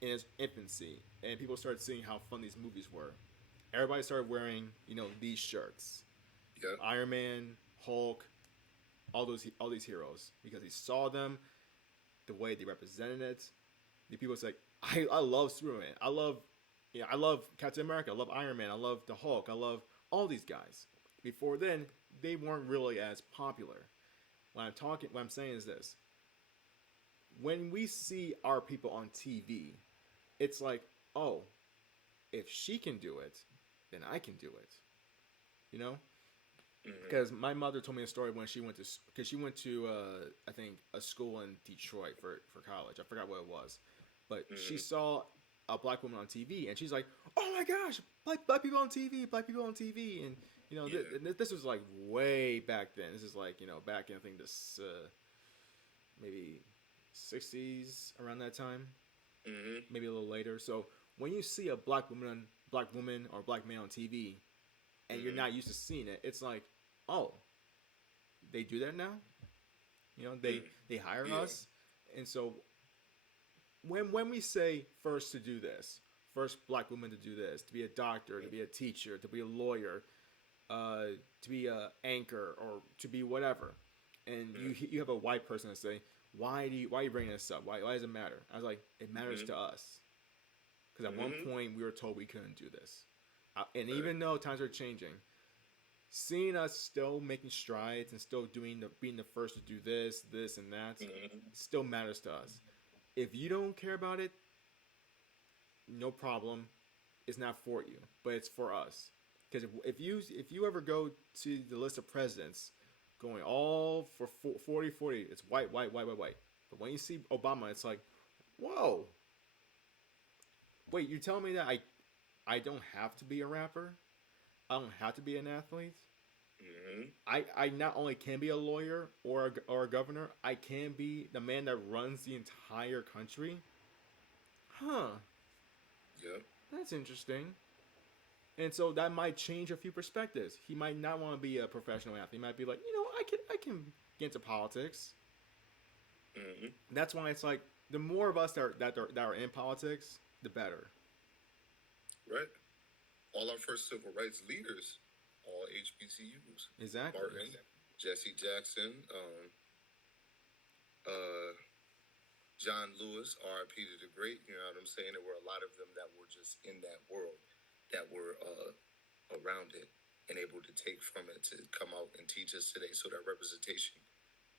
in its infancy and people started seeing how fun these movies were, everybody started wearing these shirts. Yeah. Iron Man, Hulk, all these heroes because he saw them, the way they represented it. The people say, I love Superman. I love Captain America. I love Iron Man. I love the Hulk. I love all these guys. Before then, they weren't really as popular. What I'm saying is this: when we see our people on TV, it's like, oh, if she can do it, then I can do it. You know, because my mother told me a story when she went to I think a school in Detroit for college. I forgot what it was, but she saw a black woman on TV and she's like, "Oh my gosh, black people on TV, black people on TV!" And this was like way back then. This is like back in I think this maybe 60s around that time, maybe a little later. So when you see a black woman or black man on TV, and you're not used to seeing it, it's like, oh, they do that now. They hire us, and so when we say first to do this, first black woman to do this, to be a doctor, to be a teacher, to be a lawyer, to be a anchor, or to be whatever, and you have a white person to say, why are you bringing this up? Why does it matter? I was like, it matters to us because at one point we were told we couldn't do this, and even though times are changing, seeing us still making strides and still being the first to do this, and that still matters to us. If you don't care about it, no problem. It's not for you, but it's for us. Because if you ever go to the list of presidents, going all for 40, it's white. But when you see Obama, it's like, whoa. Wait, you're telling me that I don't have to be a rapper? I don't have to be an athlete. I not only can be a lawyer or a governor, I can be the man that runs the entire country. Huh. Yeah. That's interesting. And so that might change a few perspectives. He might not want to be a professional athlete. He might be like, I can get into politics. That's why it's like the more of us that are in politics, the better. Right. All our first civil rights leaders, all HBCUs. Exactly. Martin, Jesse Jackson, John Lewis, R.I.P. to the Great. You know what I'm saying? There were a lot of them that were just in that world, that were around it and able to take from it to come out and teach us today. So that representation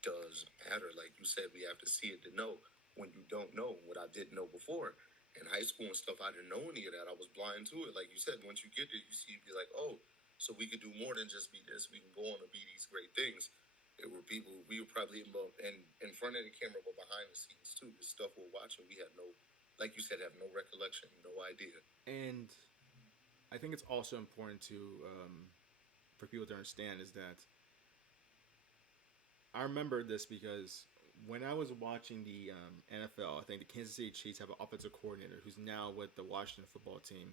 does matter. Like you said, we have to see it to know. When you don't know what I didn't know before. In high school and stuff, I didn't know any of that. I was blind to it. Like you said, once you get there, you see, you be like, oh, so we could do more than just be this. We can go on and be these great things. There were people, we were probably in front of the camera, but behind the scenes too. The stuff we're watching, we have no, like you said, have no recollection, no idea. And I think it's also important to, for people to understand is that I remember this because when I was watching the NFL, I think the Kansas City Chiefs have an offensive coordinator who's now with the Washington football team.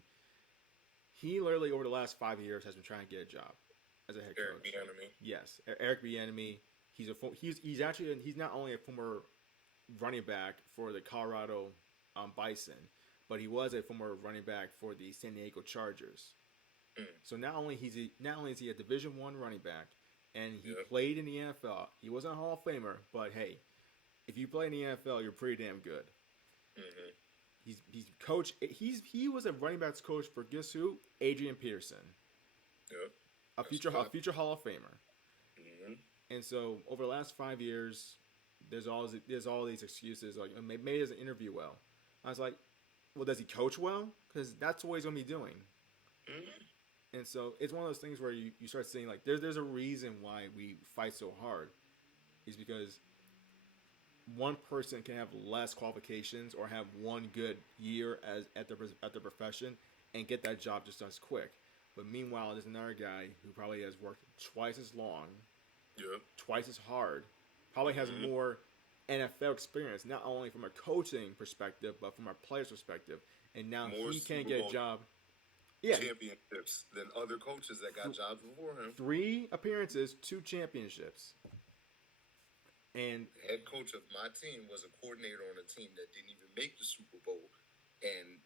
He literally over the last 5 years has been trying to get a job as a head coach. Eric Bieniemy. Yes, Eric Bieniemy. He's not only a former running back for the Colorado Bison, but he was a former running back for the San Diego Chargers. Mm. So not only is he a Division One running back, and he Yep. played in the NFL. He wasn't a Hall of Famer, but hey, if you play in the NFL, you're pretty damn good. Mm-hmm. He's coach. He was a running backs coach for guess who? Adrian Peterson, Yep. a future Hall of Famer. Mm-hmm. And so over the last 5 years, there's all these excuses like maybe he doesn't interview well. I was like, well, does he coach well? Because that's what he's gonna be doing. Mm-hmm. And so it's one of those things where you start seeing like there's a reason why we fight so hard, is because one person can have less qualifications or have one good year at their profession and get that job just as quick. But meanwhile, there's another guy who probably has worked twice as long, Yep. twice as hard, probably has Mm-hmm. more NFL experience, not only from a coaching perspective, but from a player's perspective. And now More he can't Super get a Bowl job. Yeah, championships than other coaches that got jobs before him. 3 appearances, 2 championships. And The head coach of my team was a coordinator on a team that didn't even make the Super Bowl and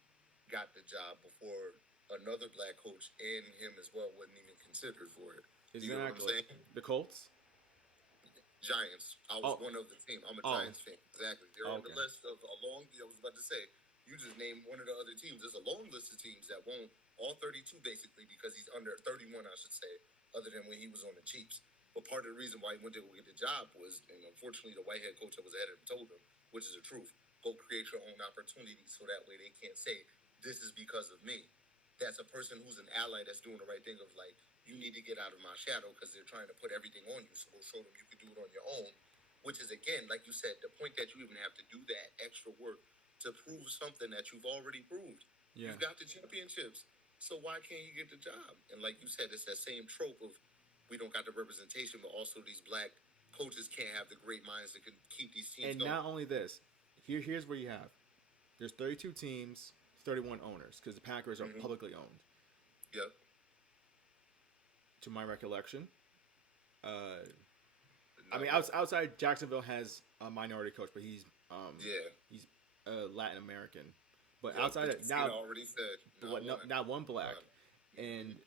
got the job before another black coach and him as well wasn't even considered for it. You know what I'm exactly saying? the Colts. Giants. I was Oh. one of the team. I'm a Oh. Giants fan. Exactly. They're on the Okay. list of a long. I was about to say. You just named one of the other teams. There's a long list of teams that won't. All 32 basically because he's under 31, I should say, other than when he was on the Chiefs. But part of the reason why he went to go get the job was, and unfortunately, the white head coach that was ahead of him told him, which is the truth: go create your own opportunity, so that way they can't say this is because of me. That's a person who's an ally that's doing the right thing of like, you need to get out of my shadow because they're trying to put everything on you. So we'll show them you can do it on your own. Which is, again, like you said, the point that you even have to do that extra work to prove something that you've already proved. Yeah. You've got the championships. So why can't you get the job? And like you said, it's that same trope of we don't got the representation, but also these black coaches can't have the great minds that can keep these teams And going. not only this, here's where you have. There's 32 teams, 31 owners, because the Packers are Mhm. publicly owned. Yep. To my recollection, I No. mean, outside Jacksonville has a minority coach, but he's Yeah. Latin American. But Yep. outside But of Tina now, already said not one black. None. And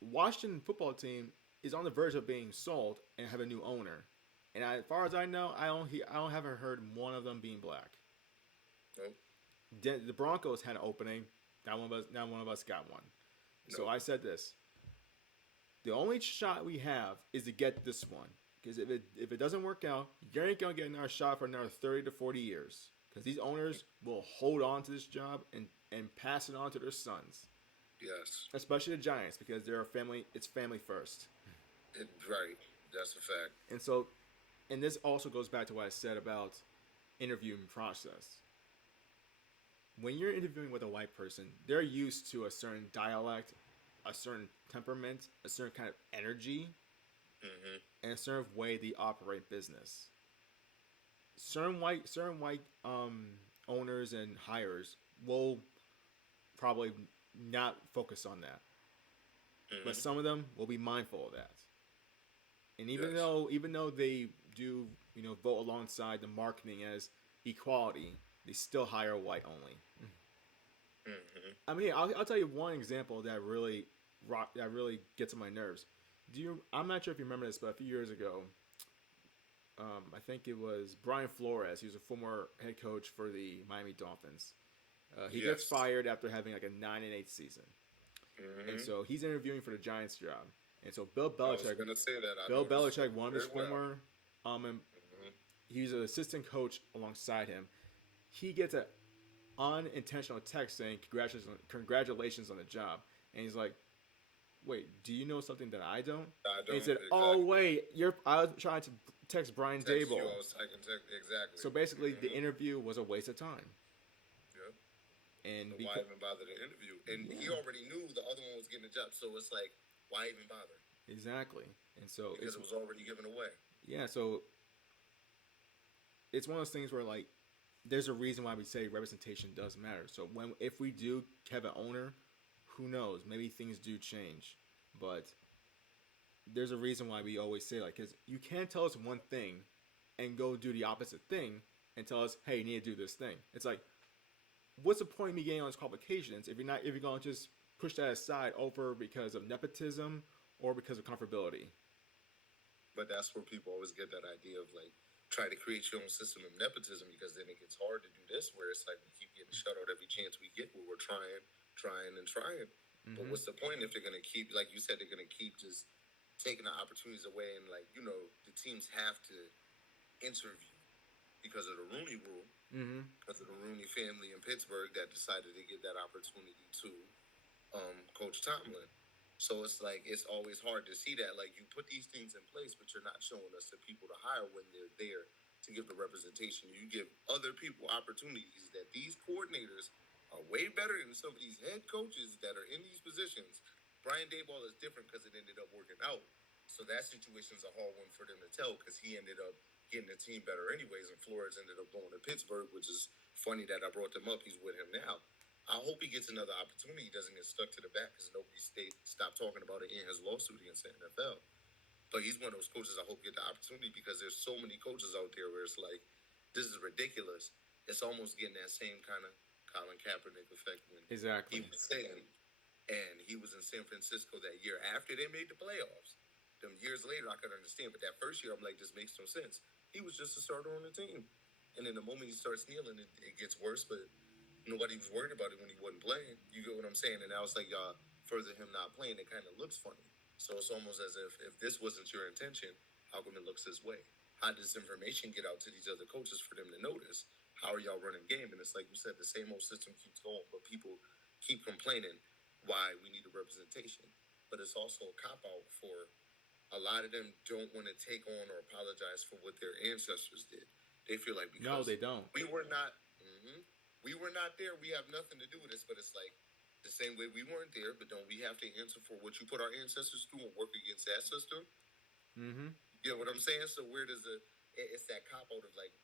Washington football team is on the verge of being sold and have a new owner. And as far as I know, I don't haven't heard one of them being black. Nope. The Broncos had an opening. Not one of us got one. So Nope. I said this: the only shot we have is to get this one. Because if it doesn't work out, you ain't gonna get another shot for another 30 to 40 years. Because these owners will hold on to this job and pass it on to their sons, Yes. especially the Giants, because they're a family. It's family first. Right. That's a fact. And so, and this also goes back to what I said about interviewing process. When you're interviewing with a white person, they're used to a certain dialect, a certain temperament, a certain kind of energy, Mm-hmm. and a certain way they operate business. Certain white owners and hires will probably not focus on that, Mm-hmm. but some of them will be mindful of that. And even Yes. though they do vote alongside the marketing as equality, they still hire white only. Mm-hmm. I mean, I'll tell you one example that really gets on my nerves. I'm not sure if you remember this, but a few years ago, I think it was Brian Flores. He was a former head coach for the Miami Dolphins. He gets Yes. fired after having like a 9-8 season, Mm-hmm. and so he's interviewing for the Giants job. And so Bill I was Belichick, gonna say that. I Bill know this Belichick, one of his very well. former, Mhm. he was an assistant coach alongside him. He gets an unintentional text saying congratulations on the job, and he's like, "Wait, do you know something that I don't?" I And don't. he said, Exactly. "Oh wait, I was trying to text Brian Text you, Dable." I was typing text, exactly. So basically, the Mhm. interview was a waste of time. Yep. And So because why even bother to interview? And he already knew the other one was getting the job, so it's like, why even bother? exactly, and so Because it was already given away. so it's one of those things where like there's a reason why we say representation does matter. So if we do have an owner, who knows? Maybe things do change, but there's a reason why we always say like, because you can't tell us one thing and go do the opposite thing and tell us, hey, you need to do this thing. It's like, what's the point of me getting on those qualifications if you're going to just push that aside over because of nepotism or because of comfortability? But that's where people always get that idea of like try to create your own system of nepotism, because then it gets hard to do this where it's like we keep getting shut out every chance we get where we're trying and trying. Mm-hmm. But what's the point if they're going to keep, like you said, they're going to keep just taking the opportunities away, and like, you know, the teams have to interview because of the Rooney Rule, because of the Rooney family in Pittsburgh that decided to give that opportunity to Coach Tomlin. So it's like it's always hard to see that. Like, you put these things in place, but you're not showing us the people to hire when they're there to give the representation. You give other people opportunities that these coordinators are way better than some of these head coaches that are in these positions. Brian Daboll is different because it ended up working out. So that situation's a hard one for them to tell because he ended up getting the team better anyways, and Flores ended up going to Pittsburgh, which is funny that I brought them up. He's with him now. I hope he gets another opportunity. He doesn't get stuck to the back because nobody stopped talking about it in his lawsuit against the NFL. But he's one of those coaches I hope get the opportunity, because there's so many coaches out there where it's like, this is ridiculous. It's almost getting that same kind of Colin Kaepernick effect when Exactly. he was saying, and he was in San Francisco that year after they made the playoffs. Them years later, I could understand. But that first year, I'm like, this makes no sense. He was just a starter on the team. And then the moment he starts kneeling, it gets worse. But nobody was worried about it when he wasn't playing. You get what I'm saying? And I was like, y'all, further him not playing, it kind of looks funny. So it's almost as if this wasn't your intention, how come it looks this way? How does this information get out to these other coaches for them to notice? How are y'all running game? And it's like you said, the same old system keeps going, but people keep complaining why we need a representation. But it's also a cop-out for a lot of them don't want to take on or apologize for what their ancestors did. They feel like because no, they don't. We were not there, we have nothing to do with this. But it's like the same way we weren't there, but don't we have to answer for what you put our ancestors through and work against that system? Mm-hmm. You know what I'm saying? So where does it's that cop-out of like,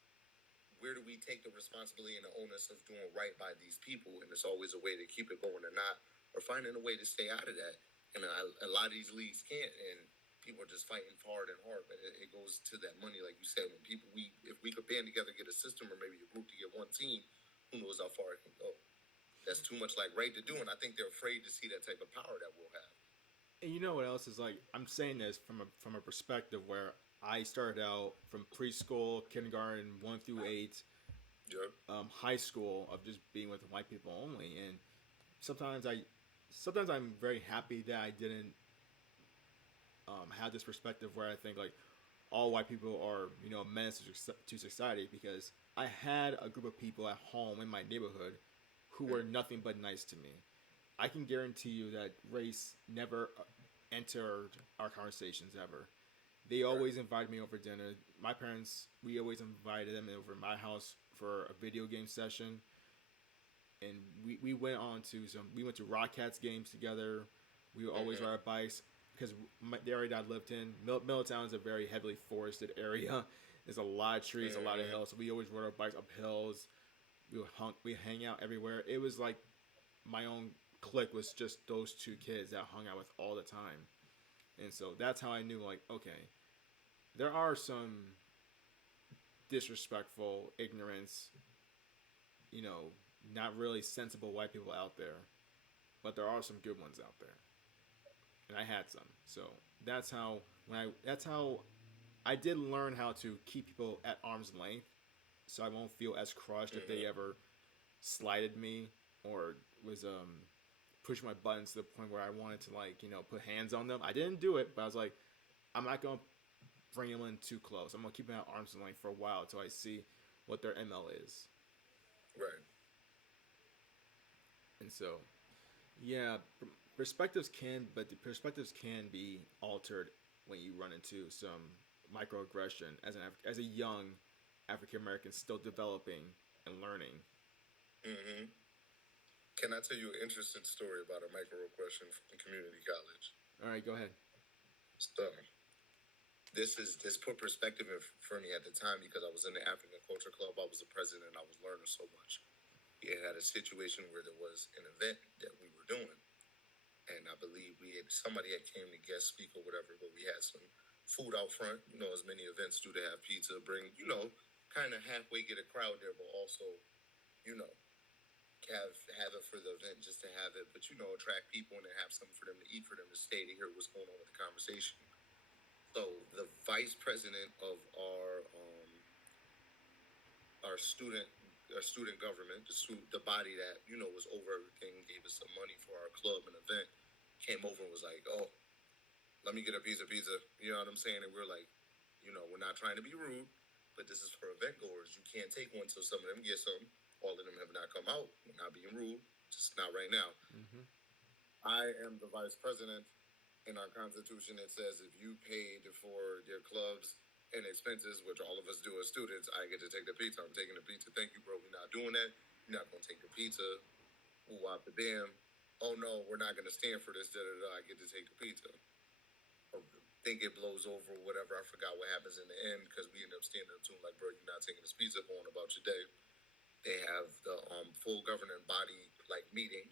where do we take the responsibility and the onus of doing right by these people? And it's always a way to keep it going or not, or finding a way to stay out of that. And a lot of these leagues can't, and people are just fighting hard and hard. But it goes to that money, like you said. When people, if we could band together, get a system or maybe a group to get one team, who knows how far it can go? That's too much like right to do, and I think they're afraid to see that type of power that we'll have. And you know what else is like? I'm saying this from a perspective where I started out from preschool, kindergarten, 1 through 8, high school of just being with white people only, and sometimes I'm very happy that I didn't have this perspective where I think like all white people are a menace to society, because I had a group of people at home in my neighborhood who were nothing but nice to me. I can guarantee you that race never entered our conversations ever. They always invited me over dinner. My parents, we always invited them over to my house for a video game session. And we went to Rockcats games together. We would always ride our bikes because the area that I lived in, Middletown is a very heavily forested area. There's a lot of trees, a lot of hills. So we always rode our bikes up hills. We hang out everywhere. It was like my own clique was just those two kids that I hung out with all the time. And so that's how I knew, like, okay, there are some disrespectful, ignorance, not really sensible white people out there, but there are some good ones out there. And I had some. So that's how I did learn how to keep people at arm's length, so I won't feel as crushed if they ever slighted me or was push my buttons to the point where I wanted to put hands on them. I didn't do it, but I was like, I'm not gonna bring them in too close. I'm gonna keep them at arm's length for a while until I see what their ML is. Right. And so, yeah, perspectives can be altered when you run into some microaggression as a young African American still developing and learning. Mm-hmm. Can I tell you an interesting story about a microaggression from community college? All right, go ahead. So, this put perspective for me at the time because I was in the African Culture Club. I was the president. I was learning so much. We had a situation where there was an event that we were doing, and I believe somebody had came to guest speak or whatever, but we had some food out front. As many events do, to have pizza, bring, kind of halfway get a crowd there, but also, have it for the event just to have it, but attract people and then have something for them to eat, for them to stay to hear what's going on with the conversation. So the vice president of our student government, the body that was over everything, gave us some money for our club and event, came over and was like, "Oh, let me get a piece of pizza." You know what I'm saying? And we're like, we're not trying to be rude, but this is for event goers. You can't take one till some of them get some. All of them have not come out. We're not being rude, just not right now. Mm-hmm. I am the vice president. In our constitution, it says if you paid for your clubs and expenses, which all of us do as students, I get to take the pizza. I'm taking the pizza. Thank you, bro. We're not doing that. You're not going to take the pizza. Ooh, out the damn. Oh, no, we're not going to stand for this. Da, da, da. I get to take the pizza. Or think it blows over or whatever. I forgot what happens in the end because we end up standing up to him like, bro, you're not taking this pizza. Going about your day. They have the full governing body meeting.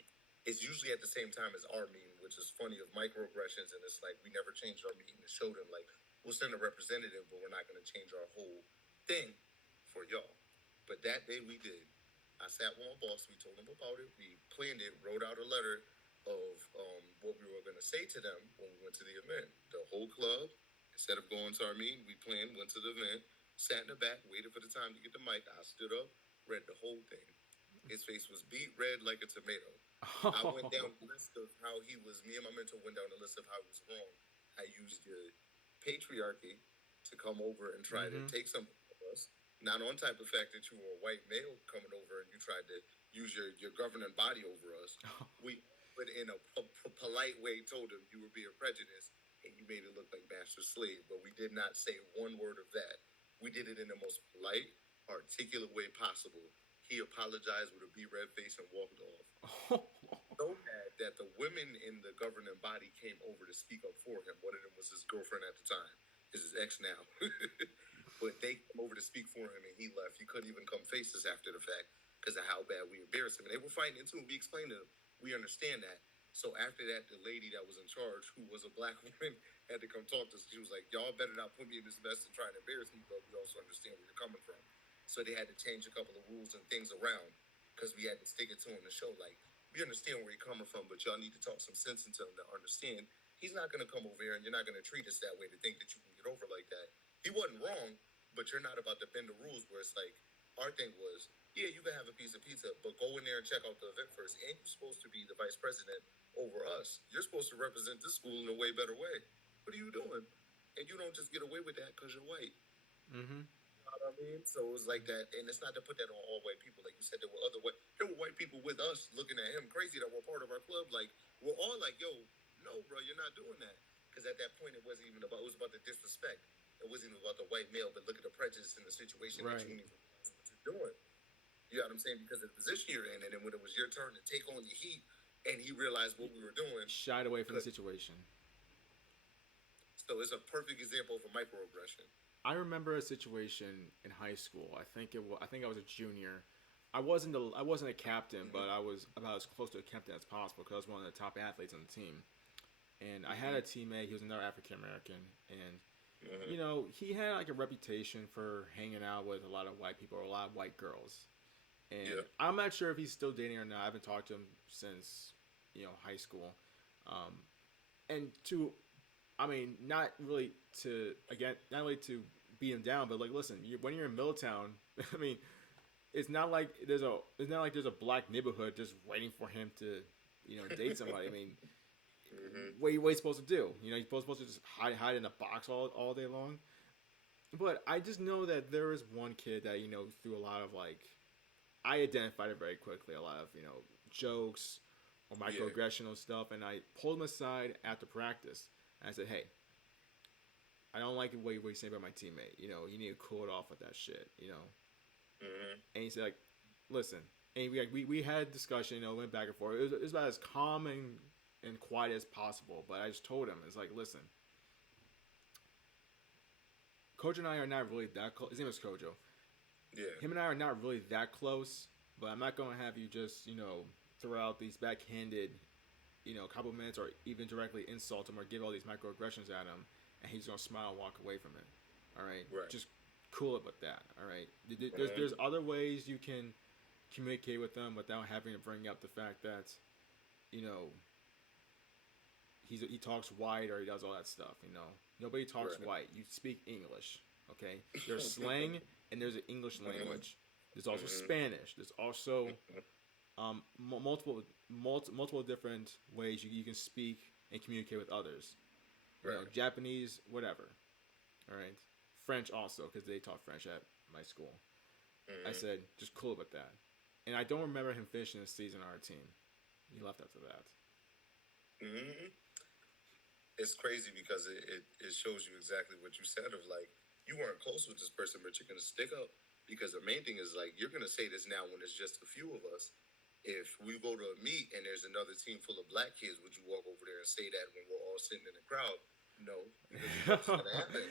It's usually at the same time as our meeting, which is funny, of microaggressions, and it's like we never changed our meeting to show them we'll send a representative, but we're not going to change our whole thing for y'all. But that day we did. I sat with my boss. We told him about it. We planned it. Wrote out a letter of what we were going to say to them when we went to the event. The whole club, instead of going to our meeting, we planned, went to the event, sat in the back, waited for the time to get the mic. I stood up, read the whole thing. His face was beet red like a tomato. I went down the list of how he was. Me and my mentor went down the list of how he was wrong. I used the patriarchy to come over and try to take something from us. Not on type of fact that you were a white male coming over and you tried to use your governing body over us. We, but in a polite way, told him you were being prejudiced and you made it look like master slave. But we did not say one word of that. We did it in the most polite, articulate way possible. He apologized with a red face and walked off. So bad that the women in the governing body came over to speak up for him. One of them was his girlfriend at the time. Is his ex now. But they came over to speak for him and he left. He couldn't even come face us after the fact because of how bad we embarrassed him. And they were fighting it too. We explained to them, we understand that. So after that, the lady that was in charge, who was a black woman, had to come talk to us. She was like, y'all better not put me in this mess and try to embarrass me, but we also understand where you're coming from. So they had to change a couple of rules and things around because we had to stick it to him to show, we understand where you're coming from, but y'all need to talk some sense into him to understand he's not going to come over here and you're not going to treat us that way to think that you can get over like that. He wasn't wrong, but you're not about to bend the rules where it's our thing was, yeah, you can have a piece of pizza, but go in there and check out the event first. And you're supposed to be the vice president over us. You're supposed to represent this school in a way better way. What are you doing? And you don't just get away with that because you're white. Mm-hmm. You know what I mean? So it was like that, and it's not to put that on all white people. Like you said, there were white people with us looking at him crazy that were part of our club. We're all like, yo, no, bro, you're not doing that. Because at that point, it was about the disrespect. It wasn't even about the white male, but look at the prejudice in the situation right. that you need to realize what you're doing. You know what I'm saying? Because of the position you're in, and then when it was your turn to take on the heat, and he realized what we were doing, shied away from the situation. So it's a perfect example of a microaggression. I remember a situation in high school. I think I was a junior. I wasn't a captain, but I was about as close to a captain as possible because I was one of the top athletes on the team. And I had a teammate. He was another African American, and he had a reputation for hanging out with a lot of white people or a lot of white girls. And I'm not sure if he's still dating or not. I haven't talked to him since high school. Not really to beat him down, but listen, when you're in Middletown, I mean, it's not like there's a black neighborhood just waiting for him to date somebody. I mean, what are you supposed to do? You're supposed to just hide in a box all day long. But I just know that there was one kid that through a lot of I identified it very quickly, a lot of jokes or microaggressional stuff, and I pulled him aside after practice. And I said, hey, I don't like what you say about my teammate. You need to cool it off with that shit. And he said, listen. And we had a discussion. Went back and forth. It was about as calm and quiet as possible. But I just told him, it's listen. Kojo and I are not really that close. His name is Kojo. Yeah. Him and I are not really that close. But I'm not going to have you just throw out these backhanded compliments or even directly insult him or give all these microaggressions at him, and he's gonna smile and walk away from it. All right, right. Just cool it with that. All right, there's other ways you can communicate with them without having to bring up the fact that, you know, he talks white or he does all that stuff. You know, nobody talks Right. white. You speak English. Okay, there's slang and there's an English language. There's also Spanish. There's also multiple different ways you can speak and communicate with others. You know, Right. Japanese, whatever. All right, French also because they taught French at my school. I Mm-hmm. said just cool with that, and I don't remember him finishing the season on our team. He left after that. Mm-hmm. It's crazy because it shows you exactly what you said of like you weren't close with this person, but you're gonna stick up because the main thing is like you're gonna say this now when it's just a few of us. If we go to a meet and there's another team full of black kids, would you walk over there and say that when we're all sitting in the crowd? No, because you know what's gonna happen.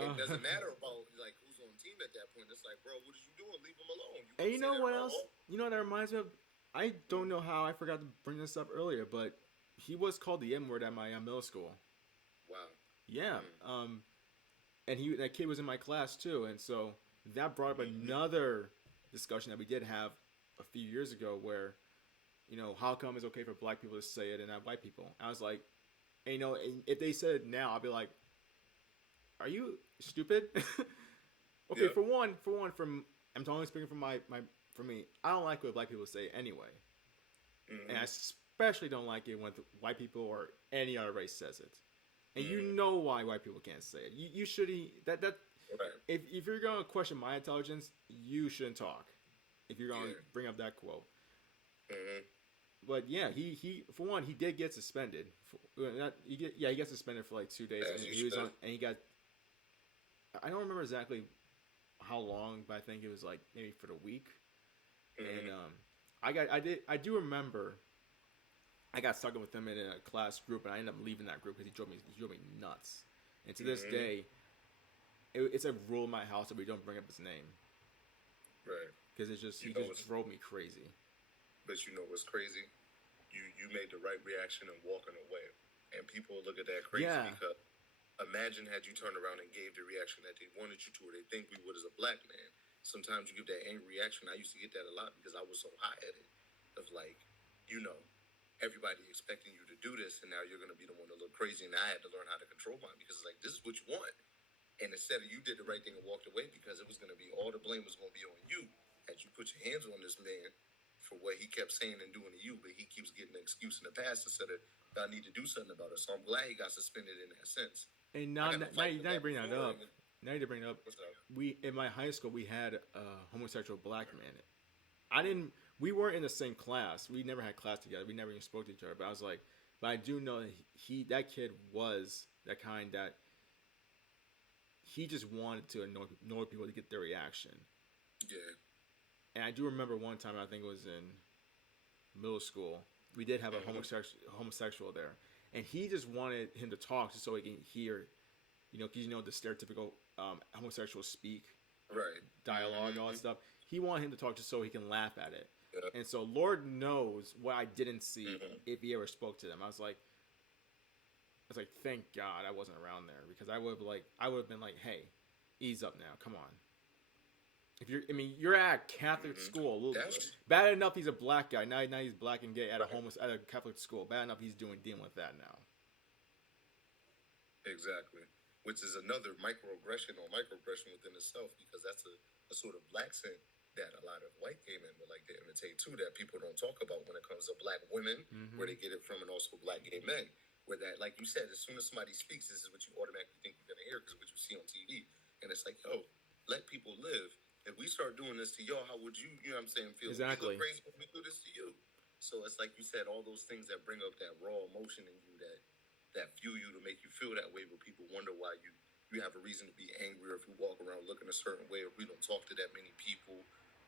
It doesn't matter about like who's on team at that point. It's like, bro, what is you doing? Leave them alone. You And gonna you say know that what around else? all? You know what that reminds me of? I don't know how I forgot to bring this up earlier, but he was called the N word at my middle school. Wow. Yeah, Mm. and that kid was in my class too, and so that brought up Mm-hmm. another discussion that we did have a few years ago, where how come it's okay for black people to say it and not white people? I was like, and, if they said it now, I'll be like, are you stupid? Okay, Yep. from I'm only speaking from for me. I don't like what black people say anyway, and I Mm-hmm. especially don't like it when white people or any other race says it. And you Mm-hmm. know why white people can't say it. You should that Right. if you're gonna question my intelligence, you shouldn't talk. If you're gonna Yeah. bring up that quote, Mm-hmm. but yeah, he for one he did get suspended. He got suspended for like 2 days, and As you he was should. on and he got I don't remember exactly how long, but I think it was like maybe for the week. And Mm-hmm. I do remember I got stuck with him in a class group, and I ended up leaving that group because he drove me nuts. And to this Mm-hmm. day, it's a rule in my house that we don't bring up his name Right. because You he know just what's drove me crazy. but you know what's crazy? You made the right reaction and walking away. And people look at that crazy Yeah, because imagine had you turned around and gave the reaction that they wanted you to or they think we would as a black man. Sometimes you give that angry reaction. I used to get that a lot because I was so hot at it. Of like, you know, everybody expecting you to do this and now you're gonna be the one to look crazy and I had to learn how to control mine because it's like this is what you want. And instead of you did the right thing and walked away because it was going to be all the blame was going to be on you as you put your hands on this man for what he kept saying and doing to you, but he keeps getting an excuse in the past instead of I need to do something about it. So I'm glad he got suspended in that sense. and I now got to fight with now you that bring that before. up. And Now you bring it up. what's up? We in my high school we had a homosexual black man. I didn't. We weren't in the same class. We never had class together. We never even spoke to each other. But I was like, but I do know that that kid was that kind that he just wanted to annoy people to get their reaction. Yeah. And I do remember one time, I think it was in middle school, we did have a Mm-hmm. homosexual there, and he just wanted him to talk just so he can hear, because the stereotypical homosexual speak, Right. dialogue, all that Mm-hmm. stuff. He wanted him to talk just so he can laugh at it. Yeah. And so Lord knows what I didn't see Mm-hmm. if he ever spoke to them. I was like, thank God I wasn't around there because I would have been like, hey, ease up now, come on. If you're at a Catholic Mm-hmm. school. That's Bad enough he's a black guy. Now he's black and gay at right. at a Catholic school. Bad enough he's dealing with that now. Exactly. Which is another microaggression or microaggression within itself because that's a sort of black scent that a lot of white gay men would like to imitate too that people don't talk about when it comes to black women, where Mm-hmm. they get it from, and also black gay men. Where that, like you said, as soon as somebody speaks, this is what you automatically think you're gonna hear because what you see on TV. And it's like, yo, let people live. If we start doing this to y'all, how would you know what I'm saying, feel? We look Exactly. crazy when we do this to you. So it's like you said, all those things that bring up that raw emotion in you that fuel you to make you feel that way, but people wonder why you have a reason to be angry, or if you walk around looking a certain way, or if we don't talk to that many people.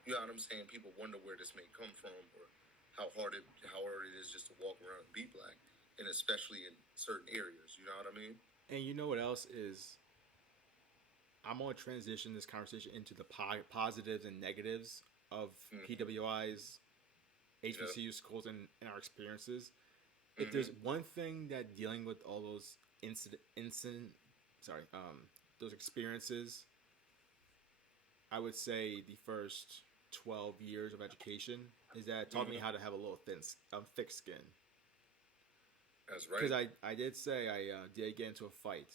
You know what I'm saying? People wonder where this may come from, or how hard it is just to walk around and be black, and especially in certain areas. You know what I mean? And you know what else is? I'm going to transition this conversation into the positives and negatives of Mm-hmm. PWIs, Yeah. HBCU schools, and our experiences. If Mm-hmm. there's one thing that dealing with all those those experiences, I would say the first 12 years of education is that it taught me Mm-hmm. how to have a little thick skin. That's Because right. I did say I did get into a fight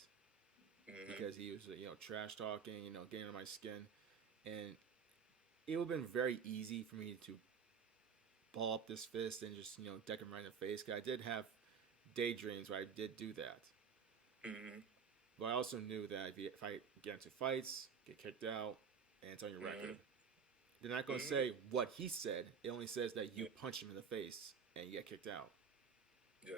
Mm-hmm. because he was trash talking, getting on my skin, and it would have been very easy for me to ball up this fist and just deck him right in the face. Cause I did have daydreams where I did do that, Mm-hmm. but I also knew that if I get into fights, get kicked out, and it's on your Mm-hmm. record, they're not going to Mm-hmm. say what he said. It only says that you Yeah. punch him in the face and you get kicked out. Yeah.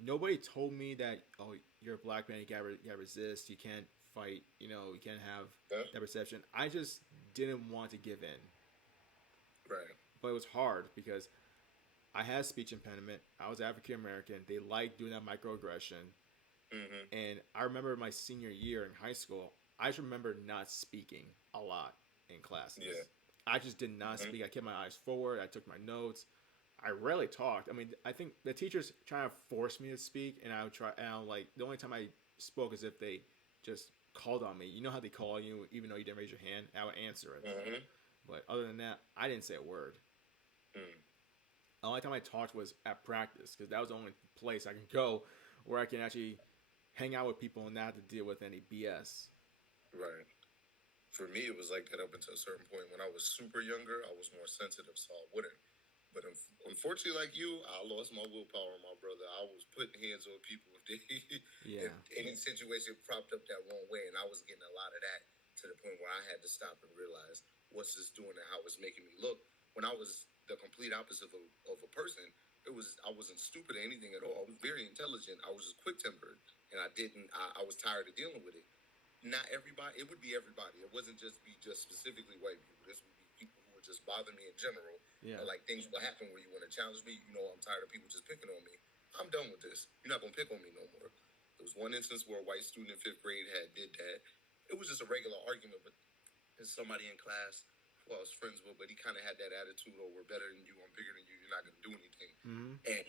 Nobody told me that, oh, you're a black man, you gotta resist, you can't fight, you can't have Yeah. that perception. I just didn't want to give in, Right. but it was hard because I had a speech impediment. I was African American. They liked doing that microaggression. Mm-hmm. And I remember my senior year in high school, I just remember not speaking a lot in classes. Yeah. I just did not Mm-hmm. speak. I kept my eyes forward. I took my notes. I rarely talked. I mean, I think the teachers trying to force me to speak, and I would try. And I would, like, the only time I spoke is if they just called on me. You know how they call you even though you didn't raise your hand. I would answer it. Mm-hmm. But other than that, I didn't say a word. Mm. The only time I talked was at practice because that was the only place I can go where I can actually hang out with people and not have to deal with any BS. Right. For me, it was like that up until a certain point. When I was super younger, I was more sensitive, so I wouldn't. But unfortunately, like you, I lost my willpower, my brother. I was putting hands on people if they, Yeah. if any situation propped up that wrong way, and I was getting a lot of that to the point where I had to stop and realize what's this doing and how it's making me look. When I was the complete opposite of a person, I wasn't stupid or anything at all. I was very intelligent. I was just quick tempered, and I was tired of dealing with it. Not everybody. It would be everybody. It wasn't just specifically white people. This would be people who would just bother me in general. Yeah. Or like things will happen where you want to challenge me. I'm tired of people just picking on me. I'm done with this. You're not gonna pick on me no more. There was one instance where a white student in fifth grade did that. It was just a regular argument, but there's somebody in class who I was friends with, but he kind of had that attitude, "Oh, we're better than you. I'm bigger than you. You're not gonna do anything." Mm-hmm. And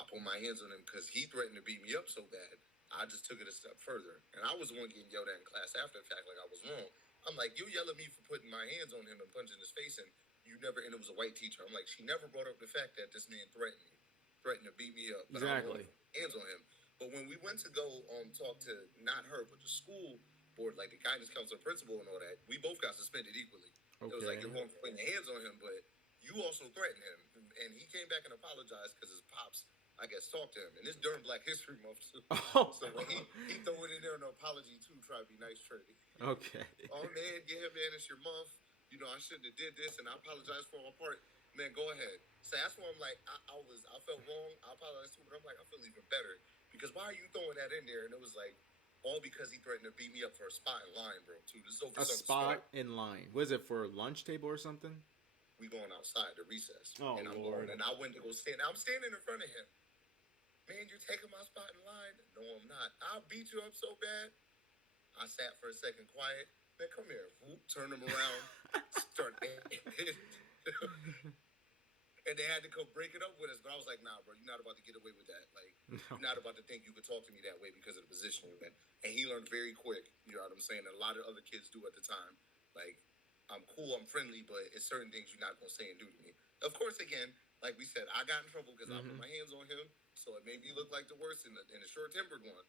I put my hands on him because he threatened to beat me up so bad. I just took it a step further. And I was the one getting yelled at in class after the fact, like I was wrong. I'm like, you yell at me for putting my hands on him and punching his face, and and it was a white teacher. I'm like, she never brought up the fact that this man threatened to beat me up, but I don't want Exactly. to put hands on him. But when we went to go talk to not her, but the school board, like the guidance counselor, principal, and all that, we both got suspended equally. It was like, Okay. you're wrong for putting your hands on him, but you also threatened him. And he came back and apologized because his pops, I guess, talked to him. And this during Black History Month, too. Oh. So when he threw it in there an apology, too, try to be nice, Trey. Okay. Oh, man, yeah, man, it's your month. I shouldn't have did this, and I apologize for my part. Man, go ahead. So that's why I'm like, I felt wrong. I apologize, too, but I'm like, I feel even better. Because why are you throwing that in there? And it was like, all because he threatened to beat me up for a spot in line, bro, too. This is over A something spot smart. in line. Was it for a lunch table or something? We going outside to recess. Oh, and I'm Lord. going, and I went to go stand. I'm standing in front of him. Man, you're taking my spot in line. No, I'm not. I'll beat you up so bad. I sat for a second quiet. Man, come here. Whoop, turn him around. Start. And they had to come break it up with us. But I was like, nah, bro, you're not about to get away with that. Like, No. you're not about to think you could talk to me that way because of the position you're in. And he learned very quick. You know what I'm saying? And a lot of other kids do at the time. Like, I'm cool, I'm friendly, but it's certain things you're not going to say and do to me. Of course, again, like we said, I got in trouble because I put my hands on him. So it made me look like the worst in the short-tempered one.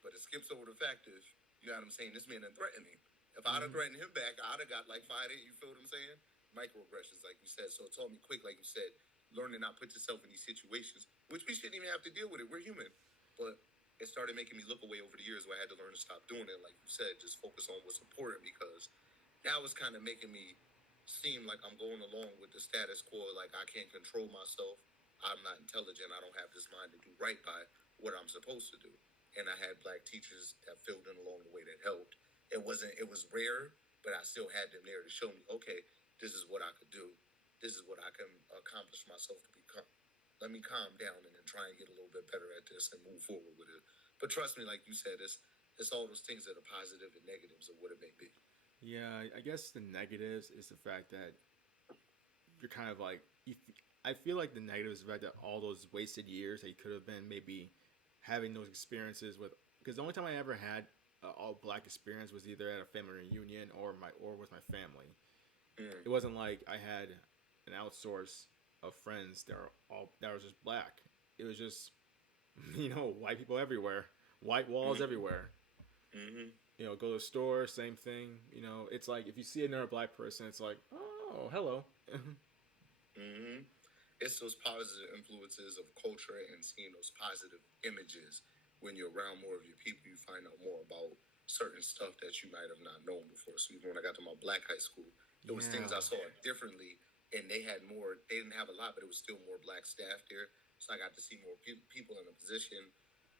But it skips over the fact of, you know what I'm saying, this man done threatened me. If I'd have threatened him back, I'd have got like 5 8, you feel what I'm saying? Microaggressions, like you said. So it told me quick, like you said, learn to not put yourself in these situations, which we shouldn't even have to deal with it. We're human. But it started making me look away over the years where I had to learn to stop doing it. Like you said, just focus on what's important because that was kind of making me seem like I'm going along with the status quo. Like I can't control myself. I'm not intelligent. I don't have this mind to do right by what I'm supposed to do. And I had Black teachers that filled in along the way that helped. It was rare, but I still had them there to show me, okay, this is what I could do. This is what I can accomplish myself to become. Let me calm down and then try and get a little bit better at this and move forward with it. But trust me, like you said, it's all those things that are positive and negatives of what it may be. Yeah, I guess the negatives is the fact that you're kind of like I feel like the negatives is the fact that all those wasted years that you could have been maybe having those experiences with, because the only time I ever had all black experience was either at a family reunion or with my family, Mm. It wasn't like I had an outsource of friends that was just black. It was just white people everywhere, white walls Mm-hmm. everywhere. Mm-hmm. Go to the store, same thing. It's like if you see another black person, it's like, oh, hello. Mm-hmm. It's those positive influences of culture and seeing those positive images. When you're around more of your people, you find out more about certain stuff that you might have not known before. So even when I got to my black high school, it was things Yeah. I saw differently, and they had more. They didn't have a lot, but it was still more black staff there. So I got to see more people in a position.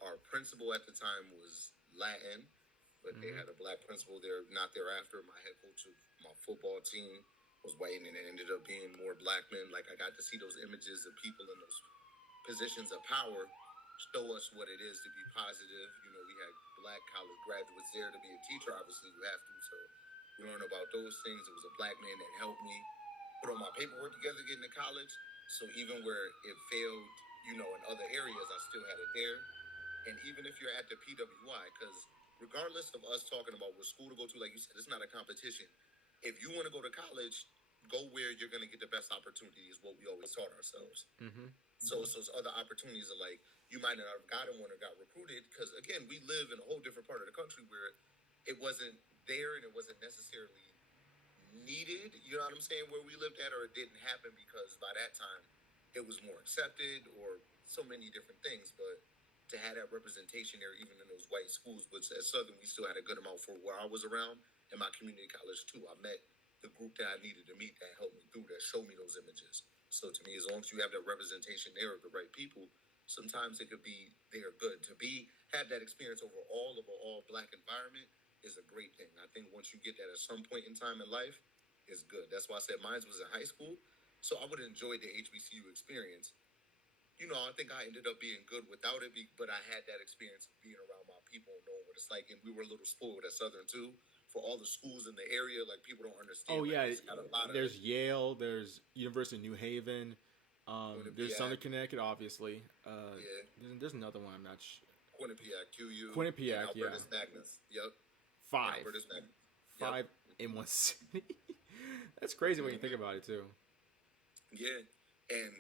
Our principal at the time was Latin, but they Mm-hmm. had a black principal there not thereafter. My head coach of my football team was white, and it ended up being more black men. Like I got to see those images of people in those positions of power show us what it is to be positive. We had black college graduates there to be a teacher. Obviously, you have to. So we learned about those things. It was a black man that helped me put all my paperwork together getting to college. So even where it failed, in other areas, I still had it there. And even if you're at the PWI, because regardless of us talking about what school to go to, like you said, it's not a competition. If you want to go to college, go where you're going to get the best opportunity, is what we always taught ourselves. Mm-hmm. So those other opportunities are like, you might not have gotten one or got recruited, because again, we live in a whole different part of the country where it wasn't there and it wasn't necessarily needed, you know what I'm saying, where we lived at, or it didn't happen because by that time it was more accepted or so many different things. But to have that representation there, even in those white schools, which at Southern we still had a good amount for where I was around, and my community college too. I met the group that I needed to meet that helped me through, that showed me those images. So to me, as long as you have that representation there of the right people, sometimes it could be they're good. To be have that experience over all of an all black environment is a great thing. I think once you get that at some point in time in life, it's good. That's why I said mine was in high school. So I would enjoy the HBCU experience. I think I ended up being good without it, but I had that experience of being around my people and knowing what it's like. And we were a little spoiled at Southern too. For all the schools in the area, like people don't Oh understand. Like yeah, we just got a lot of there's Yale, there's University of New Haven, there's Quinnipiac, Southern Connecticut, obviously. yeah, There's another one. I'm not sure. Quinnipiac, QU, and Quinnipiac, yeah, Albertus Magnus. Yep, and five, Albertus Magnus. Yep. five in one city. That's crazy when you think Mm-hmm. about it too. Yeah, and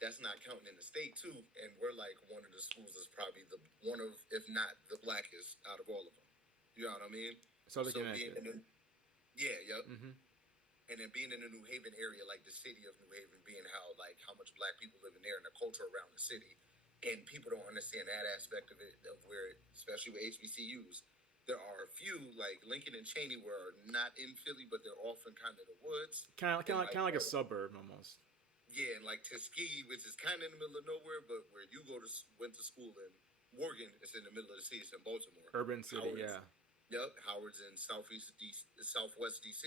that's not counting in the state too. And we're like one of the schools that's probably the one of, if not the blackest out of all of them. You know what I mean? Southern So being Connecticut. in the, yeah, yep. Mm-hmm. And then being in the New Haven area, like the city of New Haven, being how much black people live in there and the culture around the city, and people don't understand that aspect of it, of where, especially with HBCUs, there are a few like Lincoln and Cheney where are not in Philly, but they're off in kind of the woods, and Kind of like a suburb almost. yeah, and like Tuskegee, which is kind of in the middle of nowhere, but where you went to school in Morgan, it's in the middle of the city. It's in Baltimore. Urban city, Howard's, yeah. yep, Howard's in Southwest DC.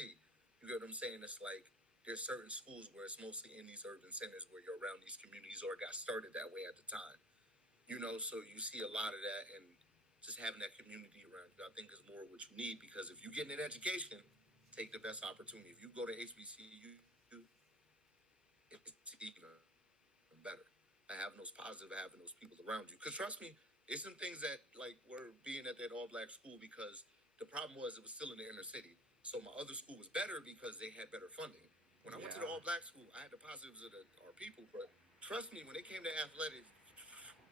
You get what I'm saying? It's like there's certain schools where it's mostly in these urban centers where you're around these communities or got started that way at the time. So you see a lot of that, and just having that community around you, I think, is more what you need, because if you get an education, take the best opportunity. If you go to HBCU, it's even better. Having those positive, having those people around you. Because trust me, it's some things that like were being at that all black school, because the problem was it was still in the inner city. So my other school was better because they had better funding. When I went to the Yeah. all black school, I had the positives of our people, but trust me, when it came to athletics,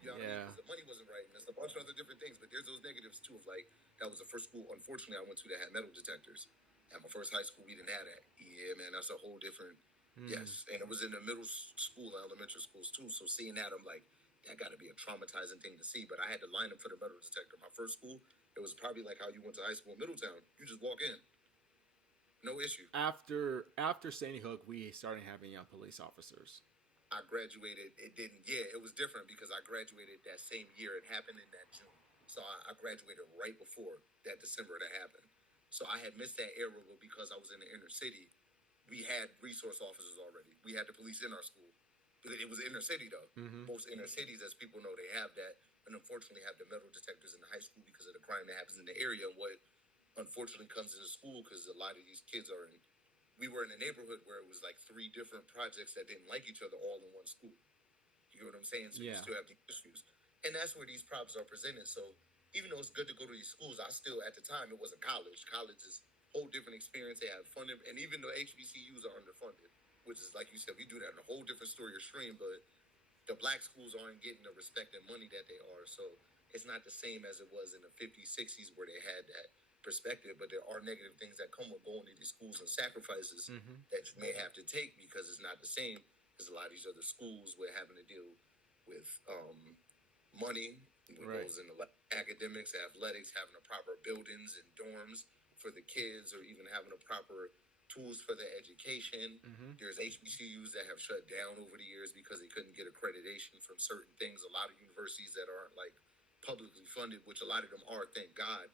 you know what I mean? Yeah. Because the money wasn't right, and there's a bunch of other different things. But there's those negatives too of like that was the first school, unfortunately, I went to that had metal detectors. At my first high school, we didn't have that. Yeah, man, that's a whole different. Mm. Yes, and it was in the middle school, elementary schools too. So seeing that, I'm like, that got to be a traumatizing thing to see. But I had to line up for the metal detector. My first school, it was probably like how you went to high school in Middletown. You just walk in, no issue. After Sandy Hook, we started having young police officers. I graduated. It didn't. Yeah, it was different because I graduated that same year. It happened in that June, so I graduated right before that December that happened. So I had missed that era, but because I was in the inner city, we had resource officers already. We had the police in our school. But it was inner city though. Mm-hmm. Most inner cities, as people know, they have that, and unfortunately have the metal detectors in the high school because of the crime that happens in the area. And what unfortunately comes into school, because a lot of these kids are in. We were in a neighborhood where it was like 3 different projects that didn't like each other all in one school. You know what I'm saying? So you Yeah. still have these issues, and that's where these problems are presented. So even though it's good to go to these schools, I still at the time it wasn't college. College is whole different experience. They have funding, and even though HBCUs are underfunded, which is like you said, we do that in a whole different story or stream, but the black schools aren't getting the respect and money that they are. So it's not the same as it was in the 50s, 60s where they had that perspective. But there are negative things that come with going to these schools and sacrifices that you may have to take because it's not the same as a lot of these other schools where having to deal with money. It goes into academics, athletics, having the proper buildings and dorms for the kids, or even having the proper tools for their education. There's HBCUs that have shut down over the years because they couldn't get accreditation from certain things. A lot of universities that aren't like publicly funded, which a lot of them are, thank God,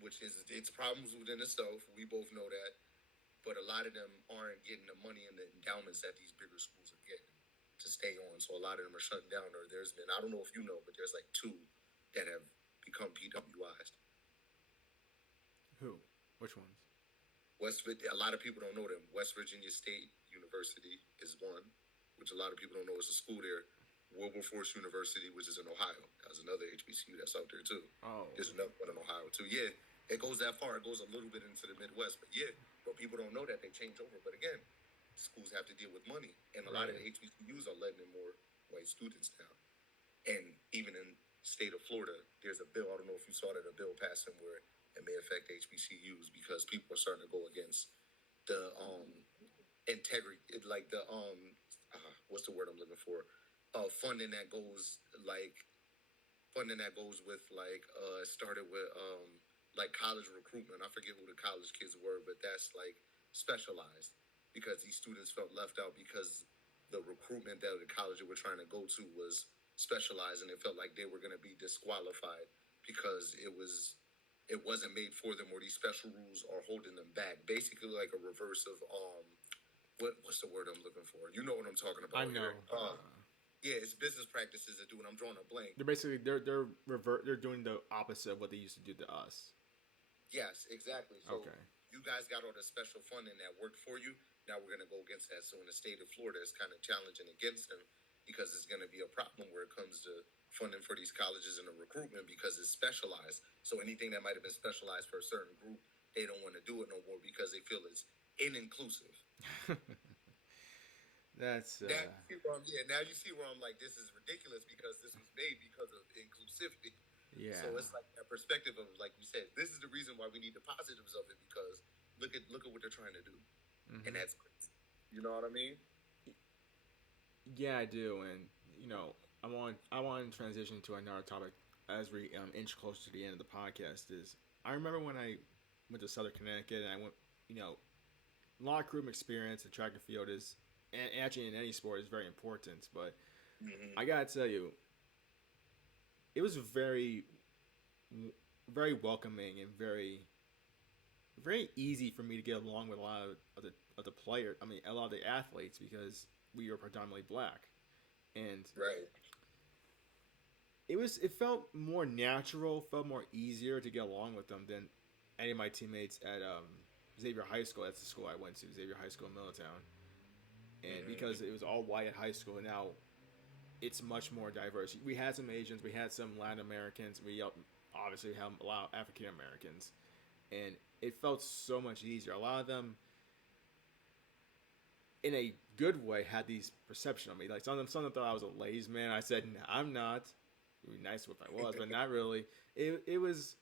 which is it's problems within itself. We both know that. But a lot of them aren't getting the money and the endowments that these bigger schools are getting to stay on. So a lot of them are shutting down. Or there's been, I don't know if you know, but there's like 2 that have become PWIs. Who? Which ones? A lot of people don't know them. West Virginia State University is one, which a lot of people don't know is a school there. Wilberforce University, which is in Ohio. That's another HBCU that's out there too. Oh. There's another one in Ohio too. Yeah, it goes that far. It goes a little bit into the Midwest, but yeah, but people don't know that they change over. But again, schools have to deal with money, and a lot of the HBCUs are letting in more white students now. And even in the state of Florida, there's a bill. I don't know if you saw that a bill passing where it may affect HBCUs because people are starting to go against the integrity, like the what's the word I'm looking for? Funding that goes with like started with like college recruitment. I forget who the college kids were, but that's like specialized because these students felt left out because the recruitment that the college they were trying to go to was specialized, and it felt like they were going to be disqualified because it wasn't made for them, or these special rules are holding them back. Basically, like a reverse of what's the word I'm looking for? You know what I'm talking about? I know. Yeah, it's business practices that do, and I'm drawing a blank. They're doing the opposite of what they used to do to us. Yes, exactly. So okay. You guys got all the special funding that worked for you. Now we're going to go against that. So in the state of Florida, it's kind of challenging against them because it's going to be a problem where it comes to funding for these colleges and the recruitment because it's specialized. So anything that might have been specialized for a certain group, they don't want to do it no more because they feel it's inclusive. That's now you see where I'm like, this is ridiculous because this was made because of inclusivity. Yeah. So it's like that perspective of, like you said, this is the reason why we need the positives of it because look at what they're trying to do, and that's crazy. You know what I mean? Yeah, I do, and I want to transition to another topic as we inch closer to the end of the podcast. Is I remember when I went to Southern Connecticut and I went, locker room experience and track and field is, and actually in any sport is very important. But I gotta tell you, it was very, very welcoming and very, very easy for me to get along with a lot of the players. I mean, a lot of the athletes because we were predominantly black, and it felt more natural, felt more easier to get along with them than any of my teammates at Xavier High School. That's the school I went to, Xavier High School in Middletown. And because it was all white at high school, now it's much more diverse. We had some Asians, we had some Latin Americans, we obviously have a lot of African Americans, and it felt so much easier. A lot of them, in a good way, had these perception of me. Like some of them thought I was a ladies' man. I said, nah, I'm not. It would be nice if I was, but not really. It was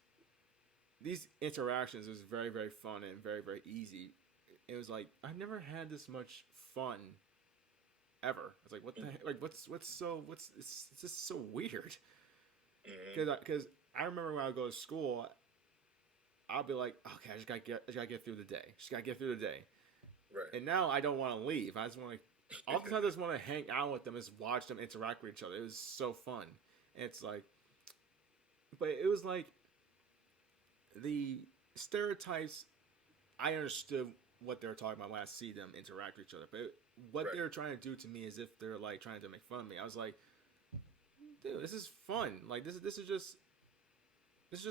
these interactions was very, very fun and very, very easy. It was like I've never had this much fun ever. I was like, what the heck? Like, it's just so weird. Because I remember when I would go to school, I'll be like, okay, I just gotta get through the day. Just gotta get through the day. Right. And now I don't want to leave. I just want to. Oftentimes, I just want to hang out with them, and just watch them interact with each other. It was so fun. And it's like, but it was like the stereotypes. I understood what they were talking about when I see them interact with each other, but what they were trying to do to me is if they're like trying to make fun of me. I was like, dude, this is fun. Like this is just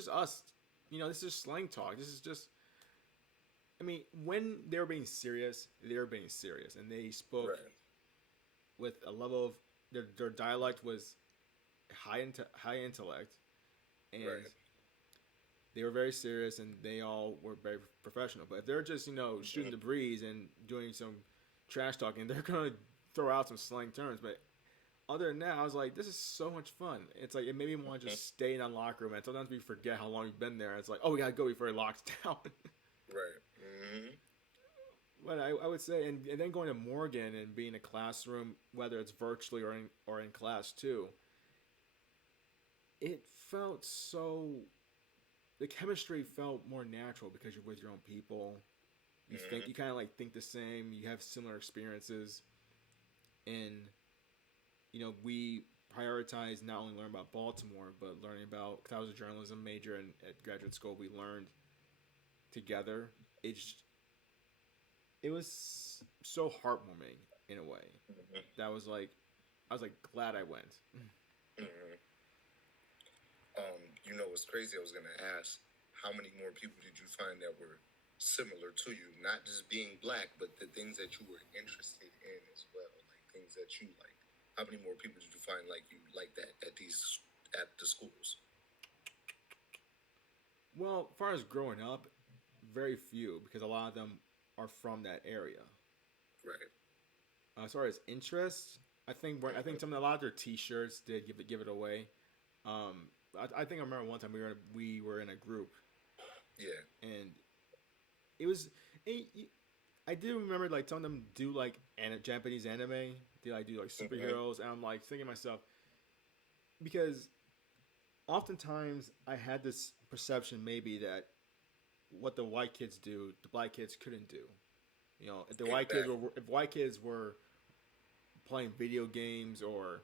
us. This is slang talk. This is just. I mean, when they were being serious, and they spoke with a level of their dialect was high intellect, and They were very serious and they all were very professional. But if they're just shooting the breeze and doing some trash talking, they're gonna throw out some slang terms. But other than that, I was like, this is so much fun. It's like it made me want to just stay in that locker room. And sometimes we forget how long we've been there. It's like, oh, we gotta go before it locks down. Right. Mm-hmm. But I would say, and then going to Morgan and being in a classroom, whether it's virtually or in class too, it felt so. The chemistry felt more natural because you're with your own people. You kind of like think the same. You have similar experiences, and we prioritize not only learning about Baltimore, but learning about, because I was a journalism major and at graduate school, we learned together. It was so heartwarming in a way. That was like, I was like glad I went. Mm-hmm. What's crazy? I was gonna ask, how many more people did you find that were similar to you, not just being black, but the things that you were interested in as well, like things that you like. How many more people did you find like you like that at the schools? Well, as far as growing up, very few, because a lot of them are from that area. Right. As far as interest, I think a lot of their T-shirts did give it away. I think I remember one time we were in a group. Yeah. And it was. I do remember like some of them do like Japanese anime. They like do like superheroes, and I'm like thinking to myself, because oftentimes I had this perception maybe that what the white kids do, the black kids couldn't do. If the white kids were playing video games or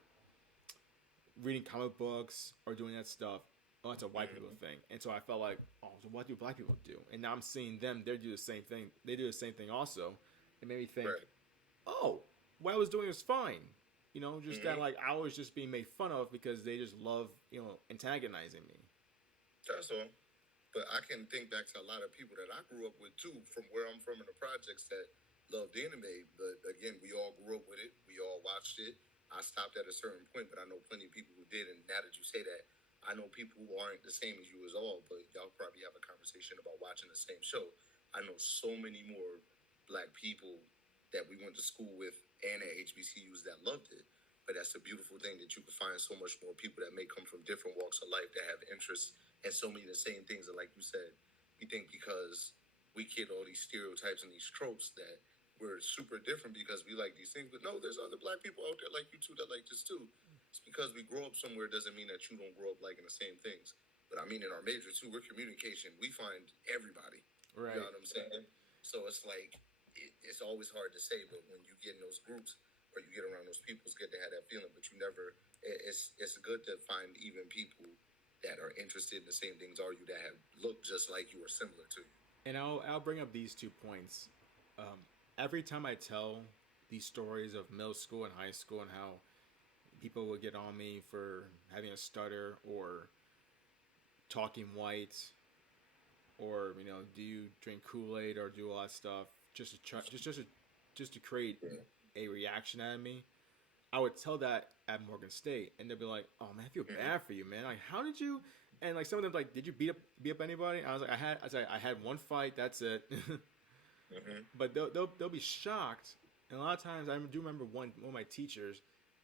reading comic books or doing that stuff, oh, it's a white people thing. And so I felt like, oh, so what do black people do? And now I'm seeing them; they do the same thing. They do the same thing also. It made me think, oh, what I was doing was fine. Just that like I was just being made fun of because they just love antagonizing me. That's all. But I can think back to a lot of people that I grew up with too, from where I'm from in the projects that loved anime. But again, we all grew up with it. We all watched it. I stopped at a certain point, but I know plenty of people who did. And now that you say that, I know people who aren't the same as you as all, but y'all probably have a conversation about watching the same show. I know so many more black people that we went to school with and at HBCUs that loved it. But that's a beautiful thing that you can find so much more people that may come from different walks of life that have interests and so many of the same things. And like you said, we think because we kid all these stereotypes and these tropes that we're super different because we like these things. But no, there's other black people out there like you too that like this too. It's because we grow up somewhere doesn't mean that you don't grow up liking the same things. But I mean, in our major too, we're communication. We find everybody. Right. You know what I'm saying? So it's like, it's always hard to say, but when you get in those groups or you get around those people, it's good to have that feeling. But you never, it's good to find even people that are interested in the same things are you, that have look just like you or similar to you. And I'll bring up these 2 points. Every time I tell these stories of middle school and high school and how people would get on me for having a stutter or talking white, or do you drink Kool-Aid or do all that stuff just to try, just to create a reaction out of me, I would tell that at Morgan State, and they'd be like, "Oh man, I feel bad for you, man. Like, how did you?" And like some of them, like, "Did you beat up anybody?" I was like, I had one fight. That's it." But they'll be shocked, and a lot of times I do remember one of my teachers,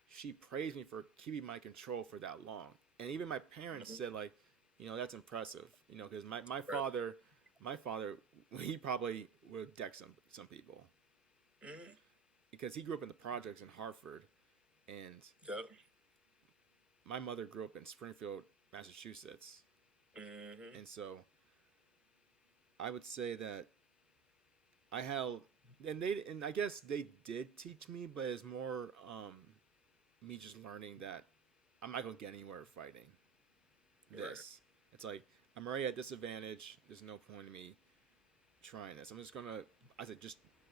she praised me for keeping my control for that long, and even my parents said like, that's impressive, because my father, he probably would have decked some people, because he grew up in the projects in Hartford. And my mother grew up in Springfield, Massachusetts. And so I would say that I had, and I guess they did teach me, but it's more me just learning that I'm not going to get anywhere fighting this. Right. It's like, I'm already at disadvantage. There's no point in me trying this. I'm just going to, I said,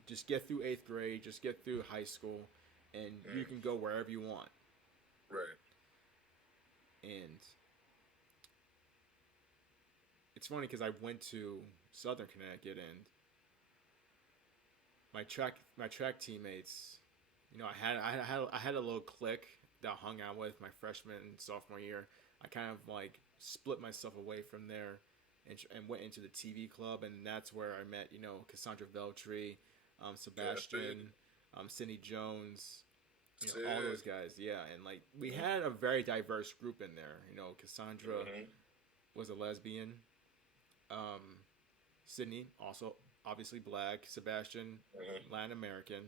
just get through 8th grade, just get through high school, and you can go wherever you want. Right. And it's funny because I went to Southern Connecticut, and my track teammates, I had a little clique that I hung out with my freshman and sophomore year. I kind of like split myself away from there and went into the TV club, and that's where I met Cassandra Veltri, Yeah. Sebastian, Cindy Jones, all those Sick. guys. Yeah, and like we Mm-hmm. had a very diverse group in there. Cassandra Mm-hmm. was a lesbian. Um, Sydney also obviously black. Sebastian, Mm-hmm. Latin American.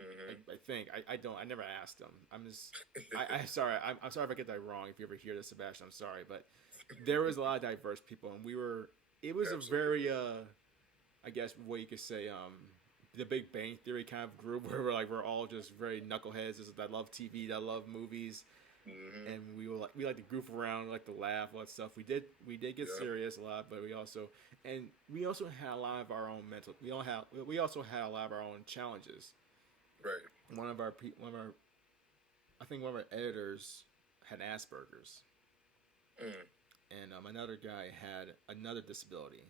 Mm-hmm. I think I don't I never asked him. I'm just I sorry I'm sorry if I get that wrong. If you ever hear this, Sebastian, I'm sorry, but there was a lot of diverse people, and we were. It was a very Absolutely. I guess what you could say the Big Bang Theory kind of group where we're all just very knuckleheads that love TV, that love movies, Mm-hmm. and we like to goof around, we like to laugh, all that stuff. We did get Yep. serious a lot, but we also had a lot of our own mental. We also had a lot of our own challenges. Right. One of our I think one of our editors had Asperger's, Mm. and another guy had another disability.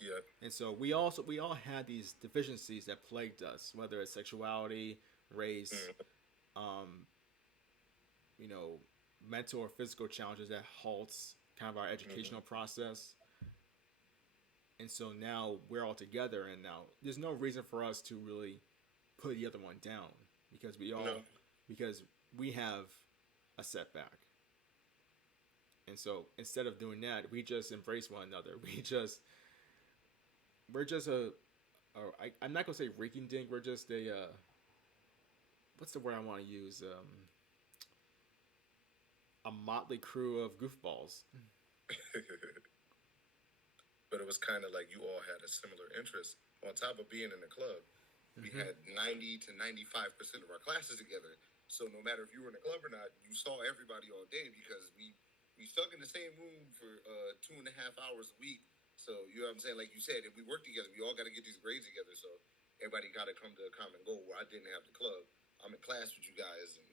Yeah. And so we all had these deficiencies that plagued us, whether it's sexuality, race, Mm. um, you know, mental or physical challenges that halts kind of our Mm-hmm. educational process. And so now we're all together, and now there's no reason for us to really put the other one down because No. because we have a setback. And so instead of doing that, we just embrace one another. We're just I'm not gonna say reeking dink. We're just a what's the word I want to use? A motley crew of goofballs. But it was kind of like you all had a similar interest. On top of being in the club, we Mm-hmm. had 90 to 95% of our classes together. So no matter if you were in the club or not, you saw everybody all day because we stuck in the same room for 2.5 hours a week. So you know what I'm saying? Like you said, if we work together, we all got to get these grades together. So everybody got to come to a common goal. Where I didn't have the club, I'm in class with you guys, and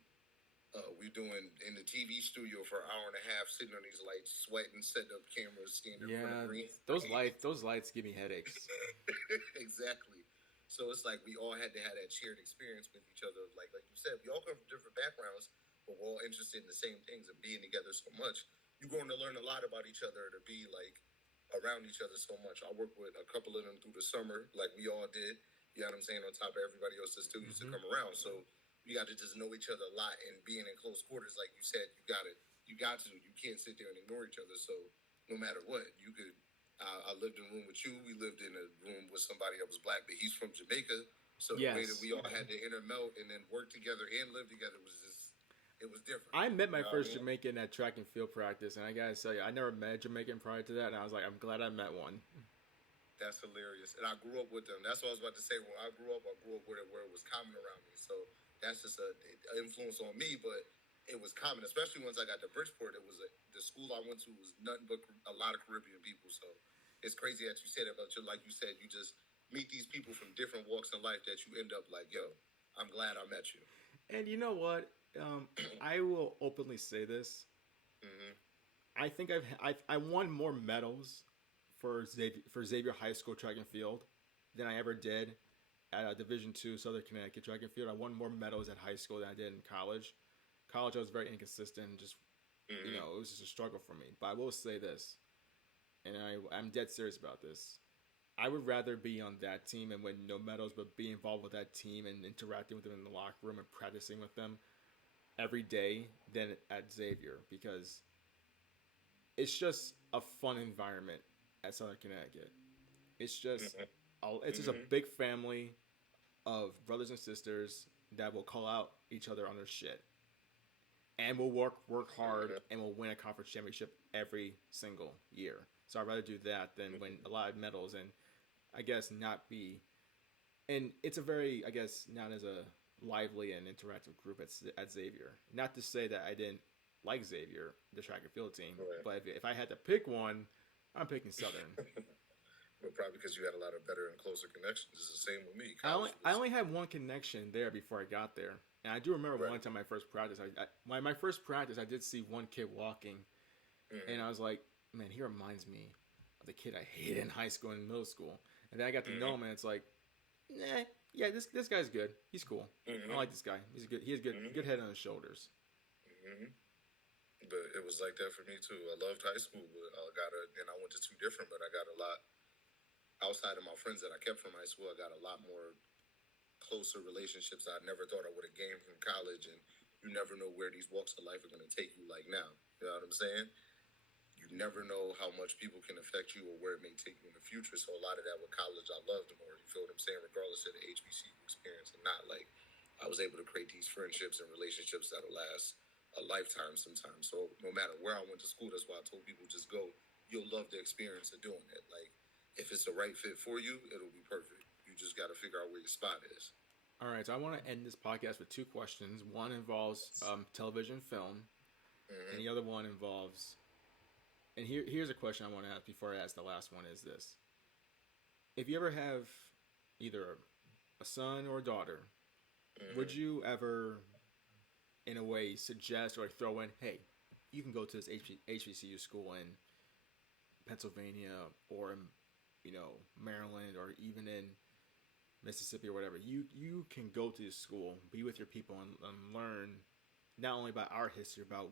we're doing in the TV studio for an hour and a half, sitting on these lights, sweating, setting up cameras, standing in front of Yeah, green those screens. those lights give me headaches. Exactly. So it's like we all had to have that shared experience with each other. Like you said, we all come from different backgrounds, but we're all interested in the same things and being together so much. You're going to learn a lot about each other to be like around each other so much. I worked with a couple of them through the summer, like we all did. You know what I'm saying? On top of everybody else that still used to Mm-hmm. come around. So you got to just know each other a lot, and being in close quarters, like you said, you got it. You got to. You can't sit there and ignore each other. So no matter what, you could. I lived in a room with you. We lived in a room with somebody that was black, but he's from Jamaica. So the way that Yes, we all had to intermelt and then work together and live together was just, it was different. I met You my know what I first mean? Jamaican at track and field practice, and I gotta tell you, I never met a Jamaican prior to that, and I was like, I'm glad I met one. That's hilarious. And I grew up with them. That's what I was about to say. When I grew up with it where it was common around me. So that's just a influence on me, but it was common, especially once I got to Bridgeport. The school I went to was nothing but a lot of Caribbean people. So it's crazy that you said it, but like you said, you just meet these people from different walks in life that you end up like, yo, I'm glad I met you. And you know what? I will openly say this. Mm-hmm. I think I won more medals for Xavier High School track and field than I ever did at a Division II Southern Connecticut track and field. I won more medals at high school than I did in college. College, I was very inconsistent. Just Mm-hmm. it was just a struggle for me. But I will say this, and I'm dead serious about this. I would rather be on that team and win no medals, but be involved with that team and interacting with them in the locker room and practicing with them every day than at Xavier because it's just a fun environment at Southern Connecticut. It's just Mm-hmm. it's just a Mm-hmm. big family of brothers and sisters that will call out each other on their shit and will work hard and will win a conference championship every single year. So I'd rather do that than win a lot of medals and I guess not be. And it's a very I guess not as a lively and interactive group at Xavier. Not to say that I didn't like Xavier, the track and field team, Right. but if I had to pick one, I'm picking Southern. But probably because you had a lot of better and closer connections. It's the same with me. I only had one connection there before I got there, and I do remember Right. one time my first practice. My first practice, I did see one kid walking, and Mm-hmm. I was like, man, he reminds me of the kid I hated in high school and middle school. And then I got to know Mm-hmm. him, and it's like, nah, yeah, this guy's good. He's cool. I Mm-hmm. like this guy. He's good. He has Mm-hmm. good head on his shoulders. Mm-hmm. But it was like that for me too. I loved high school, but and I went to two different, but I got a lot outside of my friends that I kept from high school. I got a lot more closer relationships I never thought I would have gained from college, and you never know where these walks of life are going to take you. Like now, you know what I'm saying? You never know how much people can affect you or where it may take you in the future. So a lot of that with college, I loved more. You feel what I'm saying? Regardless of the HBCU experience, and not like I was able to create these friendships and relationships that'll last a lifetime sometimes. So no matter where I went to school, that's why I told people just go. You'll love the experience of doing it. Like if it's the right fit for you, it'll be perfect. You just got to figure out where your spot is. All right, so I want to end this podcast with two questions. One involves television, film, and the Mm-hmm. other one involves. And here's a question I want to ask before I ask the last one: is this? If you ever have either a son or a daughter, would Mm-hmm. you ever, in a way, suggest or like throw in, hey, you can go to this HBCU school in Pennsylvania or in, Maryland or even in Mississippi or whatever. You can go to this school, be with your people, and learn not only about our history, about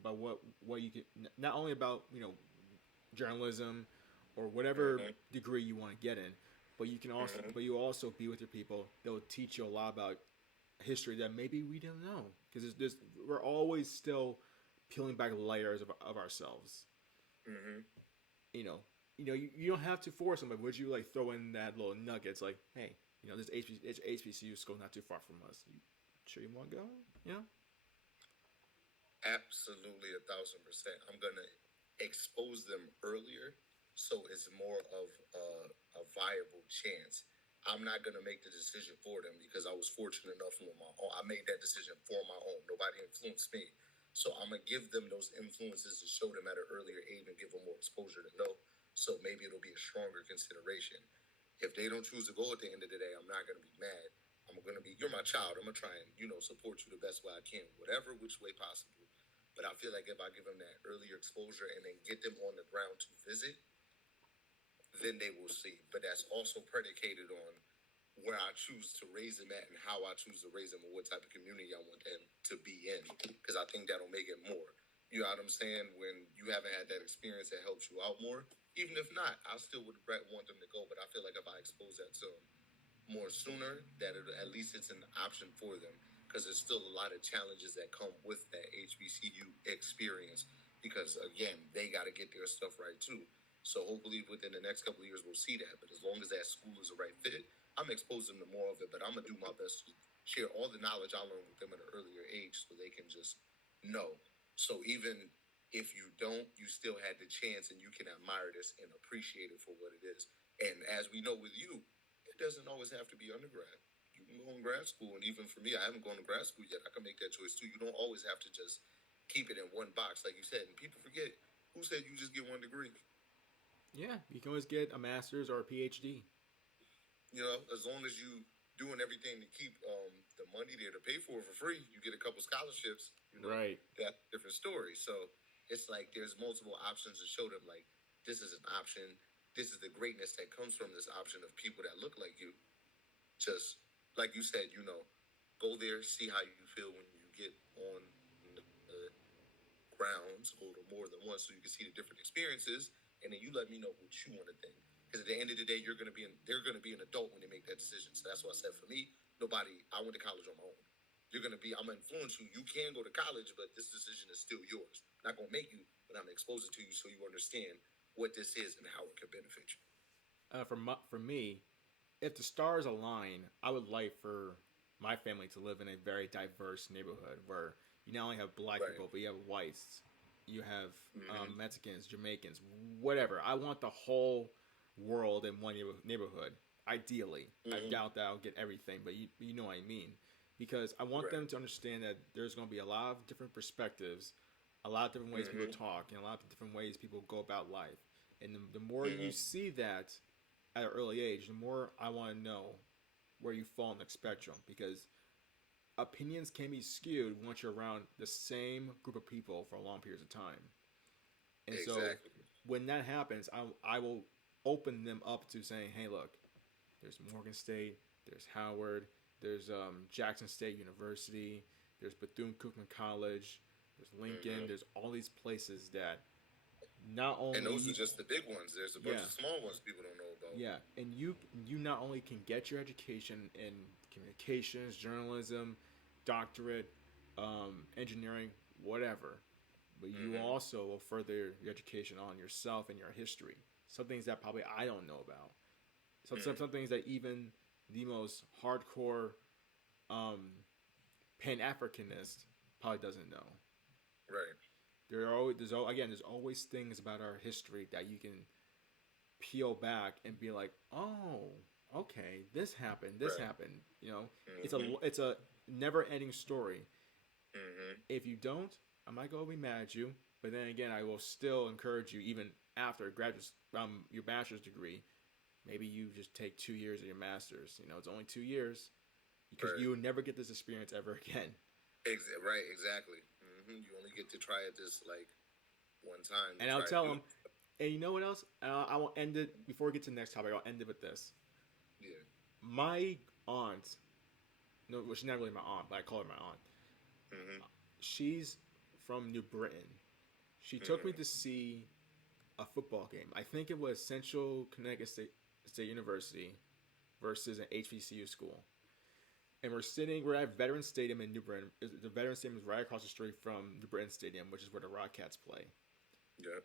about what you can, not only about journalism or whatever Mm-hmm. degree you want to get in, but Mm-hmm. you also be with your people. They'll teach you a lot about history that maybe we didn't know because we're always still peeling back layers of ourselves. Mm-hmm. You know, you don't have to force them, but would you like throw in that little nuggets like, hey, this HBCU school not too far from us. You sure you want to go? You know? Absolutely, 1,000%. I'm gonna expose them earlier, so it's more of a viable chance. I'm not gonna make the decision for them because I was fortunate enough on my own. I made that decision for my own. Nobody influenced me, so I'm gonna give them those influences to show them at an earlier age and give them more exposure to know. So maybe it'll be a stronger consideration. If they don't choose to go at the end of the day, I'm not gonna be mad. I'm gonna be, you're my child. I'm gonna try and support you the best way I can, whatever which way possible. But I feel like if I give them that earlier exposure and then get them on the ground to visit, then they will see. But that's also predicated on where I choose to raise them at and how I choose to raise them and what type of community I want them to be in. Because I think that'll make it more. You know what I'm saying? When you haven't had that experience that helps you out more, even if not, I still would want them to go. But I feel like if I expose that to them more sooner, that at least it's an option for them because there's still a lot of challenges that come with that HBCU experience because again they got to get their stuff right too. So hopefully within the next couple of years we'll see that. But as long as that school is the right fit, I'm exposing them to more of it. But I'm gonna do my best to share all the knowledge I learned with them at an earlier age so they can just know. So even if you don't, you still had the chance and you can admire this and appreciate it for what it is. And as we know with you, it doesn't always have to be undergrad. You can go in grad school, and even for me, I haven't gone to grad school yet. I can make that choice too. You don't always have to just keep it in one box, like you said. And people forget who said you just get one degree. Yeah, you can always get a master's or a PhD. You know, as long as you doing everything to keep the money there to pay for it for free, you get a couple scholarships. Right. That's a different story. So it's like there's multiple options to show them like this is an option. This is the greatness that comes from this option of people that look like you. Just like you said, go there, see how you feel when you get on the grounds, go to more than once, so you can see the different experiences, and then you let me know what you want to think. Because at the end of the day, they're gonna be an adult when they make that decision. So that's why I said for me, nobody. I went to college on my own. I'm gonna influence you. You can go to college, but this decision is still yours. I'm not gonna make you, but I'm gonna expose it to you so you understand what this is and how it can benefit you. For me, if the stars align, I would like for my family to live in a very diverse neighborhood where you not only have black Right. people, but you have whites, you have Mm-hmm. Mexicans, Jamaicans, whatever. I want the whole world in one neighborhood. Ideally, I Mm-hmm. doubt that I'll get everything, but you know what I mean. Because I want them Right. to understand that there's going to be a lot of different perspectives, a lot of different ways people Mm-hmm. talk, and a lot of different ways people go about life. And the more you Mm-hmm. see that at an early age, the more I want to know where you fall in the spectrum because opinions can be skewed once you're around the same group of people for long periods of time. And so Exactly. when that happens, I will open them up to saying, hey, look, there's Morgan State, there's Howard, there's Jackson State University, there's Bethune Cookman College, there's Lincoln, there's all these places that not only And those are just the big ones. There's a bunch yeah of small ones people don't know about. yeah, and you not only can get your education in communications, journalism, doctorate, engineering, whatever, but you also will further your education on yourself and your history. Some things that probably I don't know about. Some things that even the most hardcore Pan Africanist probably doesn't know. Right. There's always things about our history that you can peel back and be like, oh, okay, this happened, Right. happened. It's a never ending story. Mm-hmm. If you don't, I might go be mad at you. But then again, I will still encourage you, even after graduate your bachelor's degree. Maybe you just take 2 years of your master's. It's only 2 years because Right. you will never get this experience ever again. Right, exactly. You only get to try it this like one time. And I'll tell them, and you know what else? I will end it before we get to the next topic. I'll end it with this. Yeah. My aunt, no, well, she's not really my aunt, but I call her my aunt. Mm-hmm. She's from New Britain. She took me to see a football game. I think it was Central Connecticut State University versus an HBCU school. And we're at Veterans Stadium in New Britain. The Veterans Stadium is right across the street from New Britain Stadium, which is where the Rockcats play. Yeah.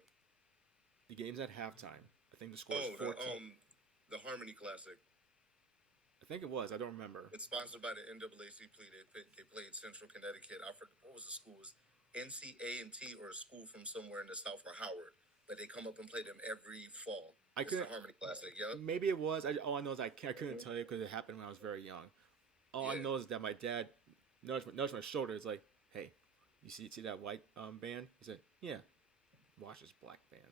The game's at halftime. I think the score is 14. The Harmony Classic. I think it was. I don't remember. It's sponsored by the NAACP. They played Central Connecticut. I forgot what was the school? It was NCA&T or a school from somewhere in the South or Howard. But they come up and play them every fall. It's the Harmony Classic. Yeah. Maybe it was. All I know is I couldn't tell you because it happened when I was very young. All I know is that my dad nudged my shoulder. It's like, hey, you see that white band? He said, yeah. Watch this black band.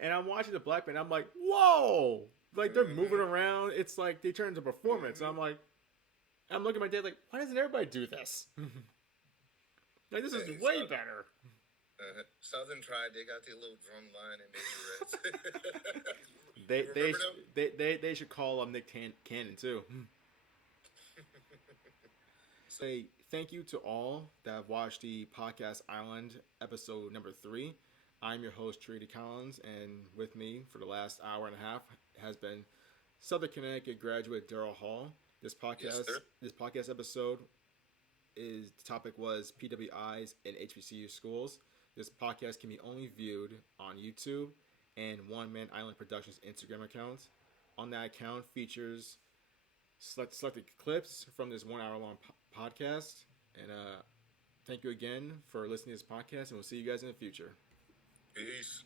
And I'm watching the black band. I'm like, whoa! Like they're moving around. It's like they turn into performance. I'm like, I'm looking at my dad like, why doesn't everybody do this? Like this is way better. Southern tried. They got their little drum line and they should call Nick Cannon too. Say thank you to all that have watched the Podcast Island episode number 3. I'm your host, Trudy Collins, and with me for the last hour and a half has been Southern Connecticut graduate Daryl Hall. This podcast episode the topic was PWIs in HBCU schools. This podcast can be only viewed on YouTube and One Man Island Productions Instagram accounts. On that account features selected clips from this 1 hour long podcast. And thank you again for listening to this podcast, and we'll see you guys in the future. Peace.